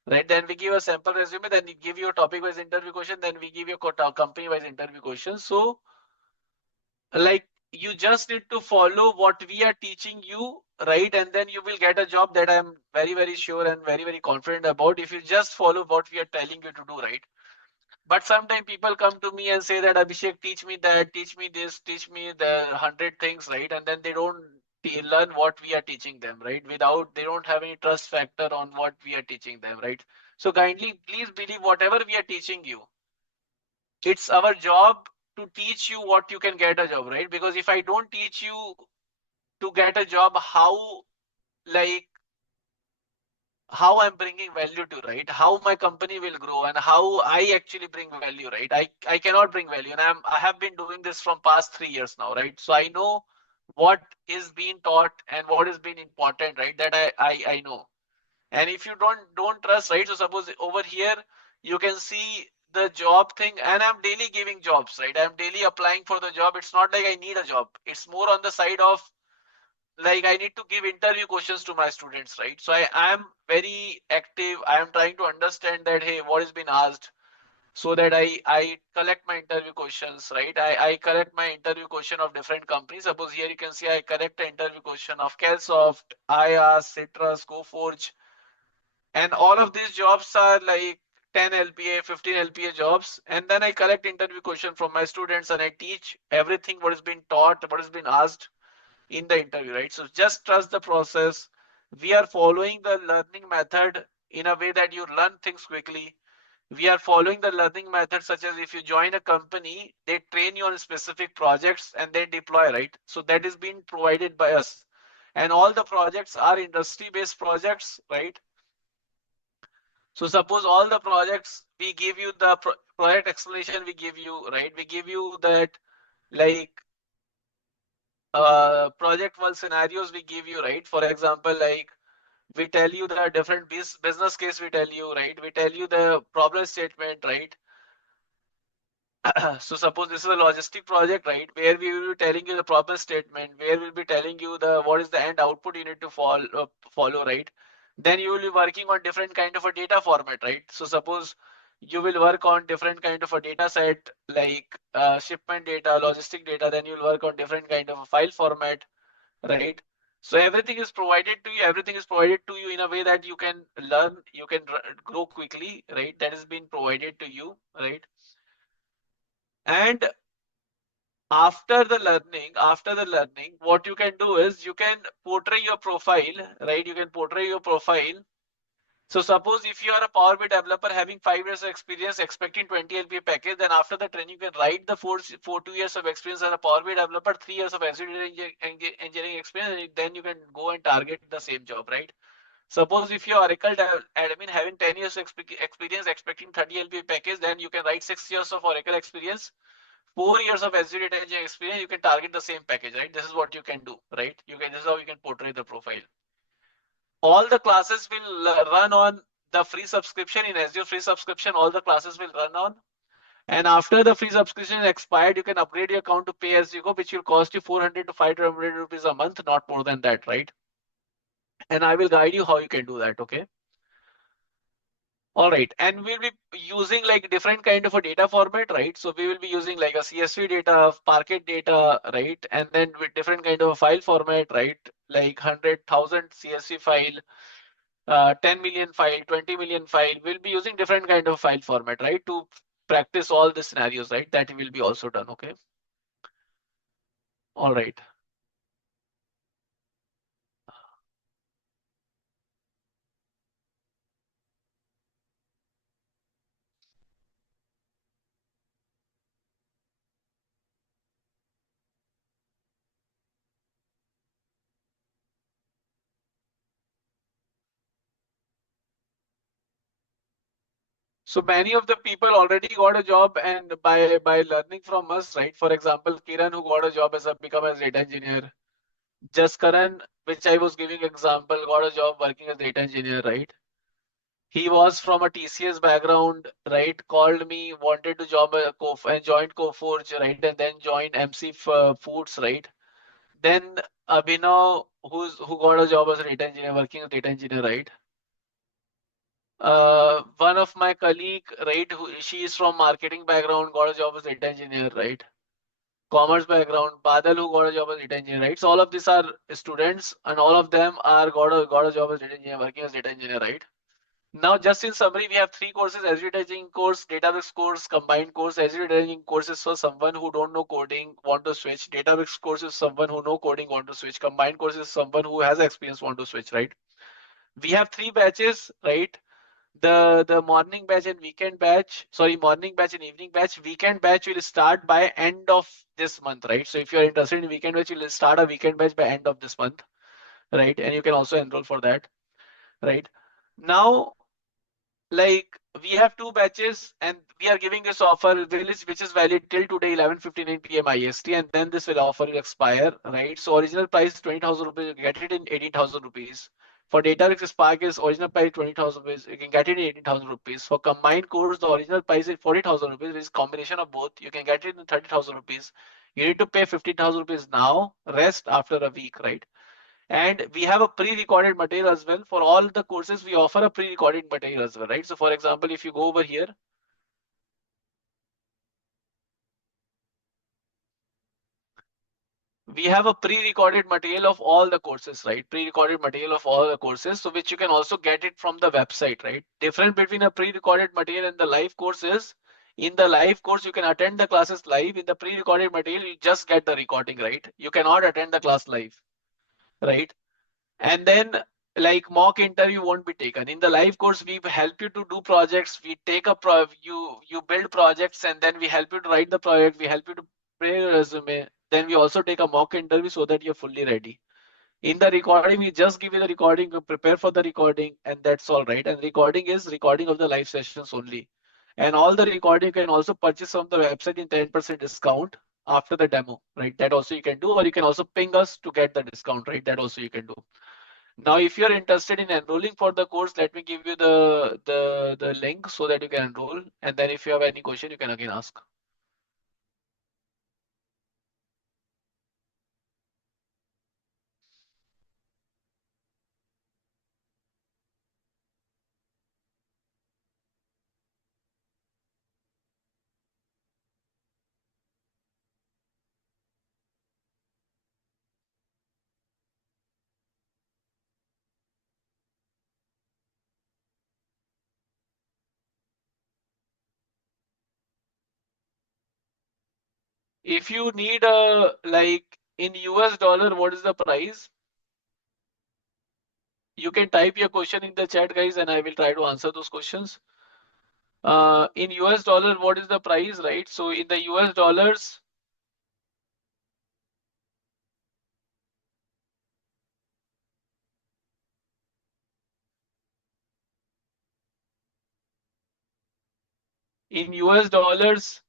right? Then we give a sample resume, then we give you a topic wise interview question, then we give you a company wise interview question. So like you just need to follow what we are teaching you, right? And then you will get a job, that I'm very sure and very confident about, if you just follow what we are telling you to do, right? But sometimes people come to me and say that Abhishek, teach me that, teach me this, teach me the 100 things, right? And then they don't learn what we are teaching them, right? Without, they don't have any trust factor on what we are teaching them, right? So kindly please believe whatever we are teaching you. It's our job to teach you what you can get a job, right? Because if I don't teach you to get a job, like how I'm bringing value to, right? How my company will grow and how I actually bring value, right? I cannot bring value, and I have been doing this from past 3 years now, right? So I know what is being taught and what is being important, right? That I know. And if you don't trust, right? So suppose over here you can see the job thing, and I'm daily giving jobs, right? I'm daily applying for the job. It's not like I need a job. It's more on the side of like I need to give interview questions to my students, right? So I am very active. I am trying to understand that, hey, what is being asked, so that I collect my interview questions, right? I collect my interview question of different companies. Suppose here you can see I collect the interview question of Calsoft, IAS, Citrus, GoForge, And all of these jobs are like 10 LPA, 15 LPA jobs. And then I collect interview question from my students and I teach everything what has been taught, what has been asked in the interview, right? So just trust the process. We are following the learning method in a way that you learn things quickly. We are following the learning method such as if you join a company, they train you on specific projects and they deploy, right? So that is being provided by us. And all the projects are industry based projects, right? So suppose all the projects, we give you the project explanation, we give you, right? We give you that like project one scenarios we give you, right? For example, like we tell you the different business case, we tell you, right? We tell you the problem statement, right? So suppose this is a logistic project, right? Where we will be telling you the problem statement, where we'll be telling you the what is the end output you need to follow, right? Then you will be working on different kind of a data format, right? So suppose you will work on different kind of a data set like shipment data, logistic data, then you'll work on different kind of a file format, right? So everything is provided to you, everything is provided to you in a way that you can learn, you can grow quickly, right? That has been provided to you, right? And after the learning, what you can do is you can portray your profile, right? You can portray your profile. So suppose if you are a Power BI developer having 5 years of experience expecting 20 LPA package, then after the training you can write the 2 years of experience as a Power BI developer, 3 years of Azure engineering experience, and then you can go and target the same job, right? Suppose if you're Oracle admin having 10 years experience expecting 30 LPA package, then you can write 6 years of Oracle experience, 4 years of Azure data engineering experience, you can target the same package, right? This is what you can do, right? This is how you can portray the profile. All the classes will run on the free subscription in Azure free subscription. All the classes will run on. And after the free subscription is expired, you can upgrade your account to pay as you go, which will cost you 400 to 500 rupees a month, not more than that, right? And I will guide you how you can do that, okay? All right, and we'll be using like different kind of a data format, right? So we will be using like a CSV data, Parquet data, right? And then with different kind of a file format, right? Like 100,000 CSV file, 10 million file, 20 million file. We'll be using different kind of file format, right? To practice all the scenarios, right? That will be also done, okay? All right. So many of the people already got a job and by learning from us, right? For example, Kiran who got a job as a become as data engineer. Jaskaran, which I was giving example, got a job working as data engineer, right? He was from a TCS background, right? Called me, wanted to job and joined Coforge, right? And then joined MC Foods, right? Then Abhinav, who got a job as a data engineer, working as data engineer, right? One of my colleague, right? She is from marketing background, got a job as data engineer, right? Commerce background, Badal who got a job as data engineer, right? So all of these are students, and all of them are got a job as data engineer, working as data engineer, right? Now, just in summary, we have three courses: Azure Data Engineering course, Databricks course, combined course. Azure Data Engineering course is for someone who don't know coding, want to switch. Databricks course is someone who know coding, want to switch. Combined course is someone who has experience, want to switch, right? We have three batches, right? The morning batch and weekend batch, sorry, morning batch and evening batch. Weekend batch will start by end of this month, right? So if you're interested in weekend batch, you'll start a weekend batch by end of this month, right? And you can also enroll for that, right? Now, like we have two batches and we are giving this offer which is valid till today 11:59 p.m. IST, and then this will offer will expire, right? So original price 20,000 rupees, you get it in 18,000 rupees. For Databricks Spark is original price 20,000 rupees, you can get it in 18,000 rupees. For combined course, the original price is 40,000 rupees, which is combination of both. You can get it in 30,000 rupees. You need to pay 15,000 rupees now, rest after a week, right? And we have a pre-recorded material as well. For all the courses, we offer a pre-recorded material as well, right? So for example, if you go over here, we have a pre-recorded material of all the courses, right? Pre-recorded material of all the courses, so which you can also get it from the website, right? Difference between a pre-recorded material and the live course is, in the live course, you can attend the classes live. In the pre-recorded material, you just get the recording, right? You cannot attend the class live, right? And then like mock interview won't be taken. In the live course, we help you to do projects. We take a you build projects, and then we help you to write the project. We help you to prepare your resume. Then we also take a mock interview so that you're fully ready. In the recording, we just give you the recording, you prepare for the recording, and that's all, right. And recording is recording of the live sessions only. And all the recording you can also purchase from the website in 10% discount after the demo, right? That also you can do, or you can also ping us to get the discount, right? That also you can do. Now, if you're interested in enrolling for the course, let me give you the link so that you can enroll. And then if you have any question, you can again ask. If you need a, like in US dollar, what is the price? You can type your question in the chat, guys, and I will try to answer those questions. In US dollar, what is the price, right? So in the US dollars, in US dollars,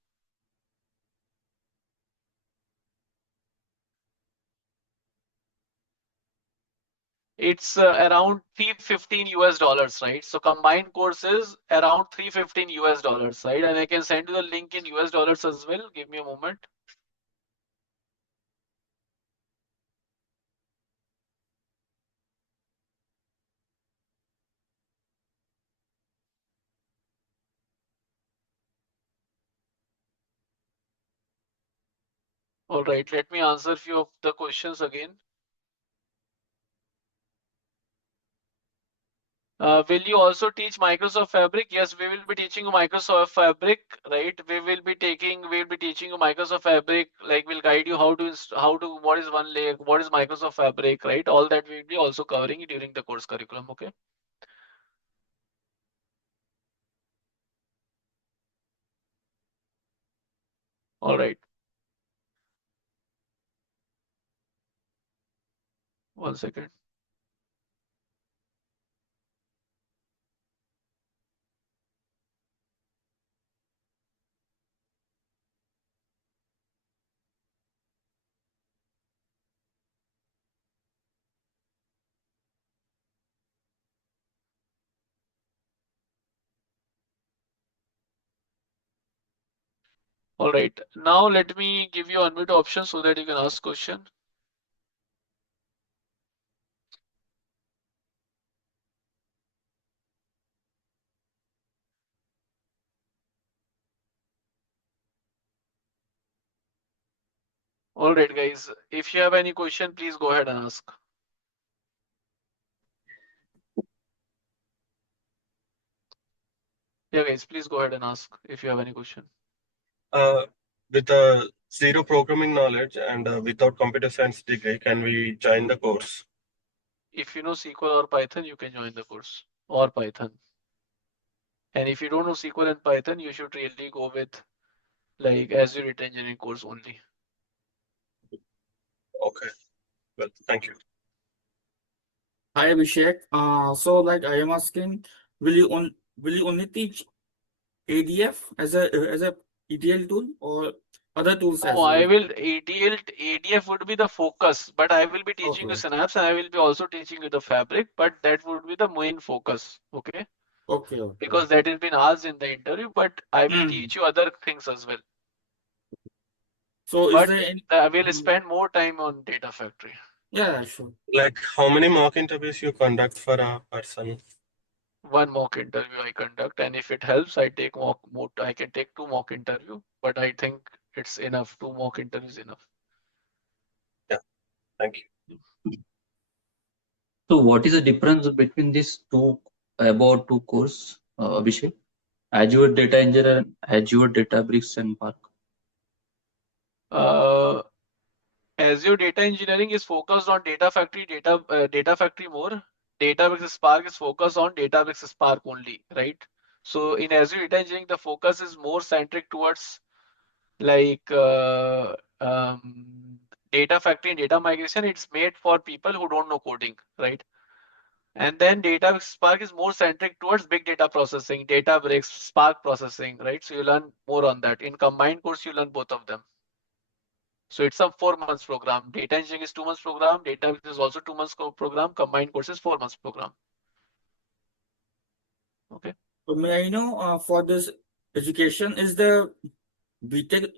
it's around 315 US dollars, right? So combined courses around 315 US dollars, right? And I can send you the link in US dollars as well. Give me a moment. All right, let me answer a few of the questions again. Will you also teach Microsoft Fabric? Yes, we will be teaching you Microsoft Fabric, right? We'll be teaching you Microsoft Fabric, like we'll guide you what is one layer, what is Microsoft Fabric, right? All that we'll be also covering during the course curriculum, okay? All right, one second. All right, now let me give you unmute option so that you can ask question. All right, guys, if you have any question, please go ahead and ask. Yeah, guys, please go ahead and ask if you have any question. With zero programming knowledge and without computer science degree, can we join the course? If you know SQL or Python, you can join the course, or Python. And if you don't know SQL and Python, you should really go with like Azure Data Engineering course only. Okay, well, thank you. Hi Abhishek. So like I am asking, will you only teach ADF as a ETL tool or other tools Oh, as I well? will ADF would be the focus, but I will be teaching you Okay. Synapse and I will be also teaching you the Fabric, but that would be the main focus, okay? Okay. Okay. Because that has been asked in the interview, but I will Hmm. teach you other things as well. So is But there any? I will Mhm. spend more time on Data Factory. Yeah, sure. Like how many mock interviews you conduct for a person? One mock interview I conduct, and if it helps, I take I can take two mock interview, but I think it's enough. Two mock interviews enough. Yeah, Thank you. So what is the difference between these about two courses, Abhishek? Azure Data Engineer and Azure Databricks and Spark. Azure Data Engineering is focused on Data Factory, Data Factory more. Databricks Spark is focused on Databricks Spark only, right? So in Azure Data Engineering, the focus is more centric towards like Data Factory and data migration. It's made for people who don't know coding, right? And then Databricks Spark is more centric towards big data processing, Databricks Spark processing, right? So you learn more on that. In combined course, you learn both of them. So it's a 4 months program. Data engineering is 2 months program. Database is also 2 months program. Combined course is 4 months program. Okay. So may I know for this education, is the BTech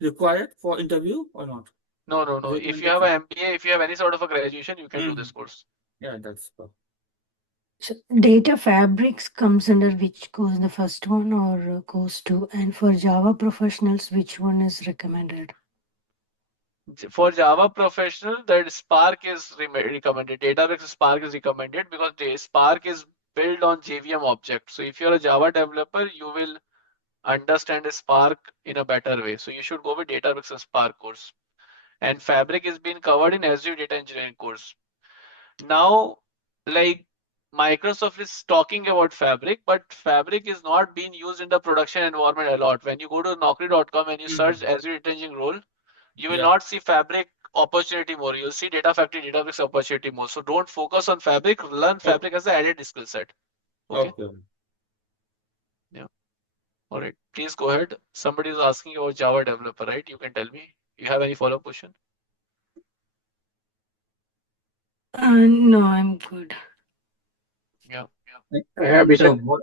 required for interview or not? No. Is it If you have mandatory? an MBA, if you have any sort of a graduation, you can do this course. Yeah, that's perfect. So data fabrics comes under which course, the first one or course two? And for Java professionals, which one is recommended? For Java professional, that Spark is recommended. Databricks Spark is recommended because Spark is built on JVM object. So if you're a Java developer, you will understand Spark in a better way. So you should go with Databricks Spark course. And Fabric is being covered in Azure Data Engineering course. Now, like Microsoft is talking about Fabric, but Fabric is not being used in the production environment a lot. When you go to Naukri.com and you search Azure Data Engineering role, you will not see Fabric opportunity more. You'll see Data Factory, Databricks opportunity more. So don't focus on Fabric. Learn Fabric as an added skill set. Okay. Yeah. All right. Please go ahead. Somebody is asking about Java developer, right? You can tell me. You have any follow-up question? No, I'm good. Yeah. Abhishek.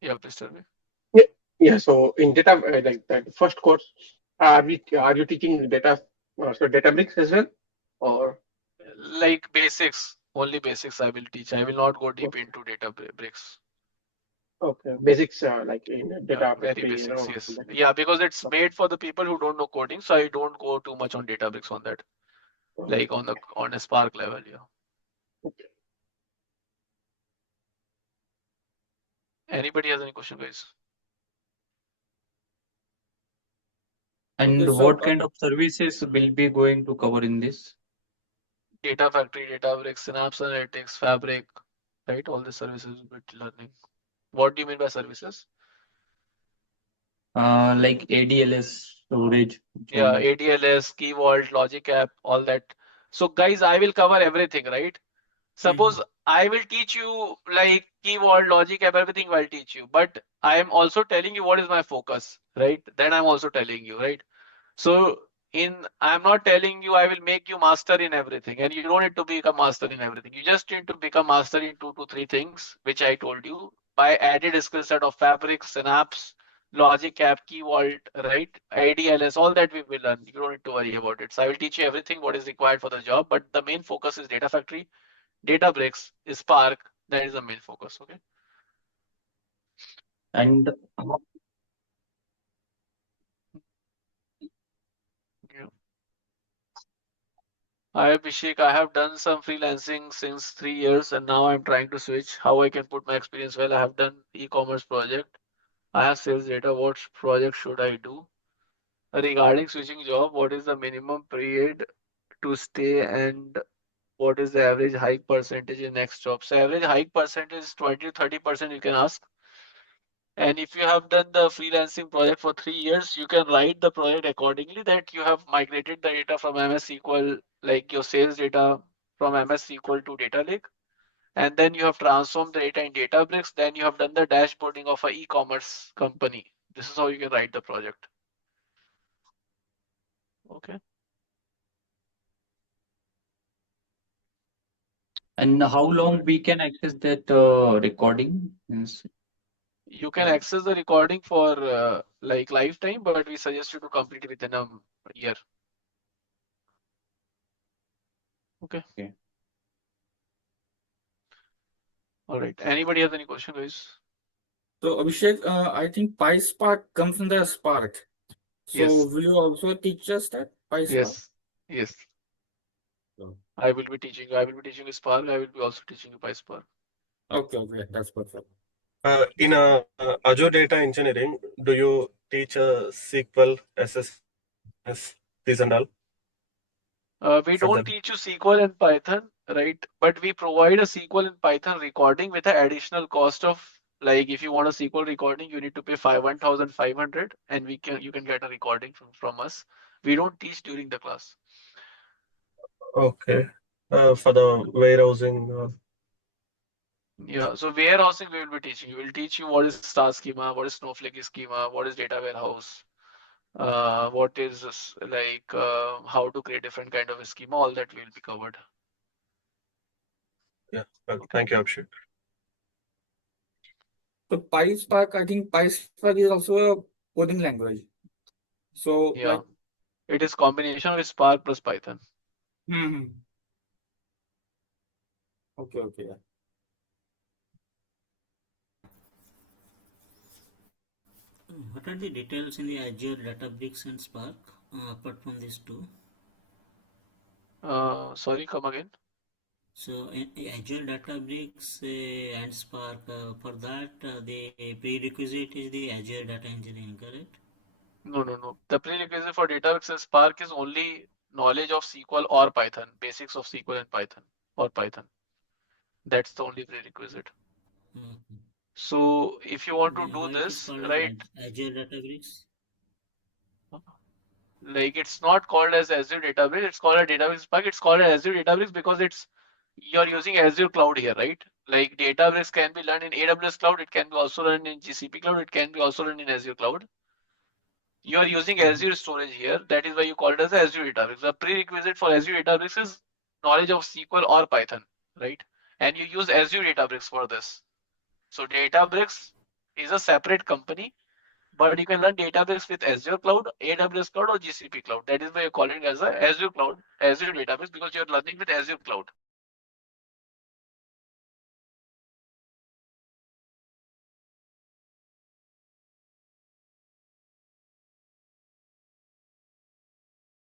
Yeah, please tell me. Yeah. So in data, like that first course, are you teaching data, so Databricks as well, or Like basics, only basics I will teach. I will not go deep into Databricks. okay, basics like in Data Very Factory, basics, yes. Yeah, because it's made for the people who don't know coding, so I don't go too much on Databricks on that. Like on a Spark level, yeah. Okay. Anybody has any question, guys? And Okay, so, what kind of services will be going to cover in this? Data Factory, Databricks, Synapse Analytics, Fabric, right? All the services with learning. What do you mean by services? Like ADLS, storage. Yeah, ADLS, Key Vault, Logic App, all that. So guys, I will cover everything, right? Suppose I will teach you like Key Vault, Logic App, everything I'll teach you. But I am also telling you what is my focus, right? Then I'm also telling you, right? So I'm not telling you I will make you master in everything, and you don't need to become master in everything. You just need to become master in 2 to 3 things, which I told you by added skill set of Fabric, Synapse, Logic App, Key Vault, right? ADLS, all that we will learn. You don't need to worry about it. So I will teach you everything what is required for the job, but the main focus is Data Factory, Databricks, Spark. That is the main focus. Okay. And Yeah. Hi Abhishek, I have done some freelancing since 3 years and now I'm trying to switch how I can put my experience well. I have done e-commerce project. I have sales data. What project should I do? Regarding switching job, what is the minimum period to stay and what is the average hike percentage in next job? So average hike percentage is 20 to 30% you can ask. And if you have done the freelancing project for 3 years, you can write the project accordingly that you have migrated the data from MS SQL, like your sales data from MS SQL to data lake. And then you have transformed the data in Databricks. Then you have done the dashboarding of an e-commerce company. This is how you can write the project. Okay. and how long we can access that recording? Means, You can access the recording for like lifetime, but we suggest you to complete it within a year. Okay. All right. Anybody has any question, guys? So Abhishek, I think PySpark comes in the Spark. So Yes. will you also teach us that PySpark? Yes. So, I will be teaching you Spark. I will be also teaching you PySpark. okay, that's perfect. In Azure Data Engineering, do you teach SQL, SSS, these and all? We For don't them. teach you SQL and Python, right? But we provide a SQL and Python recording with an additional cost of, like, if you want a SQL recording, you need to pay 1,500, and you can get a recording from us. We don't teach during the class. Okay. For the warehousing, Yeah, so warehousing we will be teaching. We will teach you what is star schema, what is Snowflake schema, what is data warehouse, what is how to create different kind of a schema. All that will be covered. yeah. Thank you, Abhishek. So PySpark, I think PySpark is also a coding language. So Yeah, like, it is combination of Spark plus Python. hmm. Okay, okay. What are the details in the Azure Databricks and Spark apart from these two? Sorry, come again. So in Azure Databricks and Spark, for that the prerequisite is the Azure Data Engineering, correct? No. The prerequisite for Databricks and Spark is only knowledge of SQL or Python, basics of SQL and Python or Python. That's the only prerequisite. Okay. So if you want to Then do why it is this, called as right, Azure Databricks? like it's not called as Azure Databricks, it's called a Databricks Spark. It's called as Azure Databricks because you're using Azure Cloud here, right? Like Databricks can be run in AWS Cloud, it can be also run in GCP Cloud, it can be also run in Azure Cloud. You are using Azure storage here. That is why you call it as Azure Databricks. The prerequisite for Azure Databricks is knowledge of SQL or Python, right? And you use Azure Databricks for this. So Databricks is a separate company, but you can run Databricks with Azure Cloud, AWS Cloud, or GCP Cloud. That is why you're calling it as a Azure Cloud, Azure Database, because you're learning with Azure Cloud.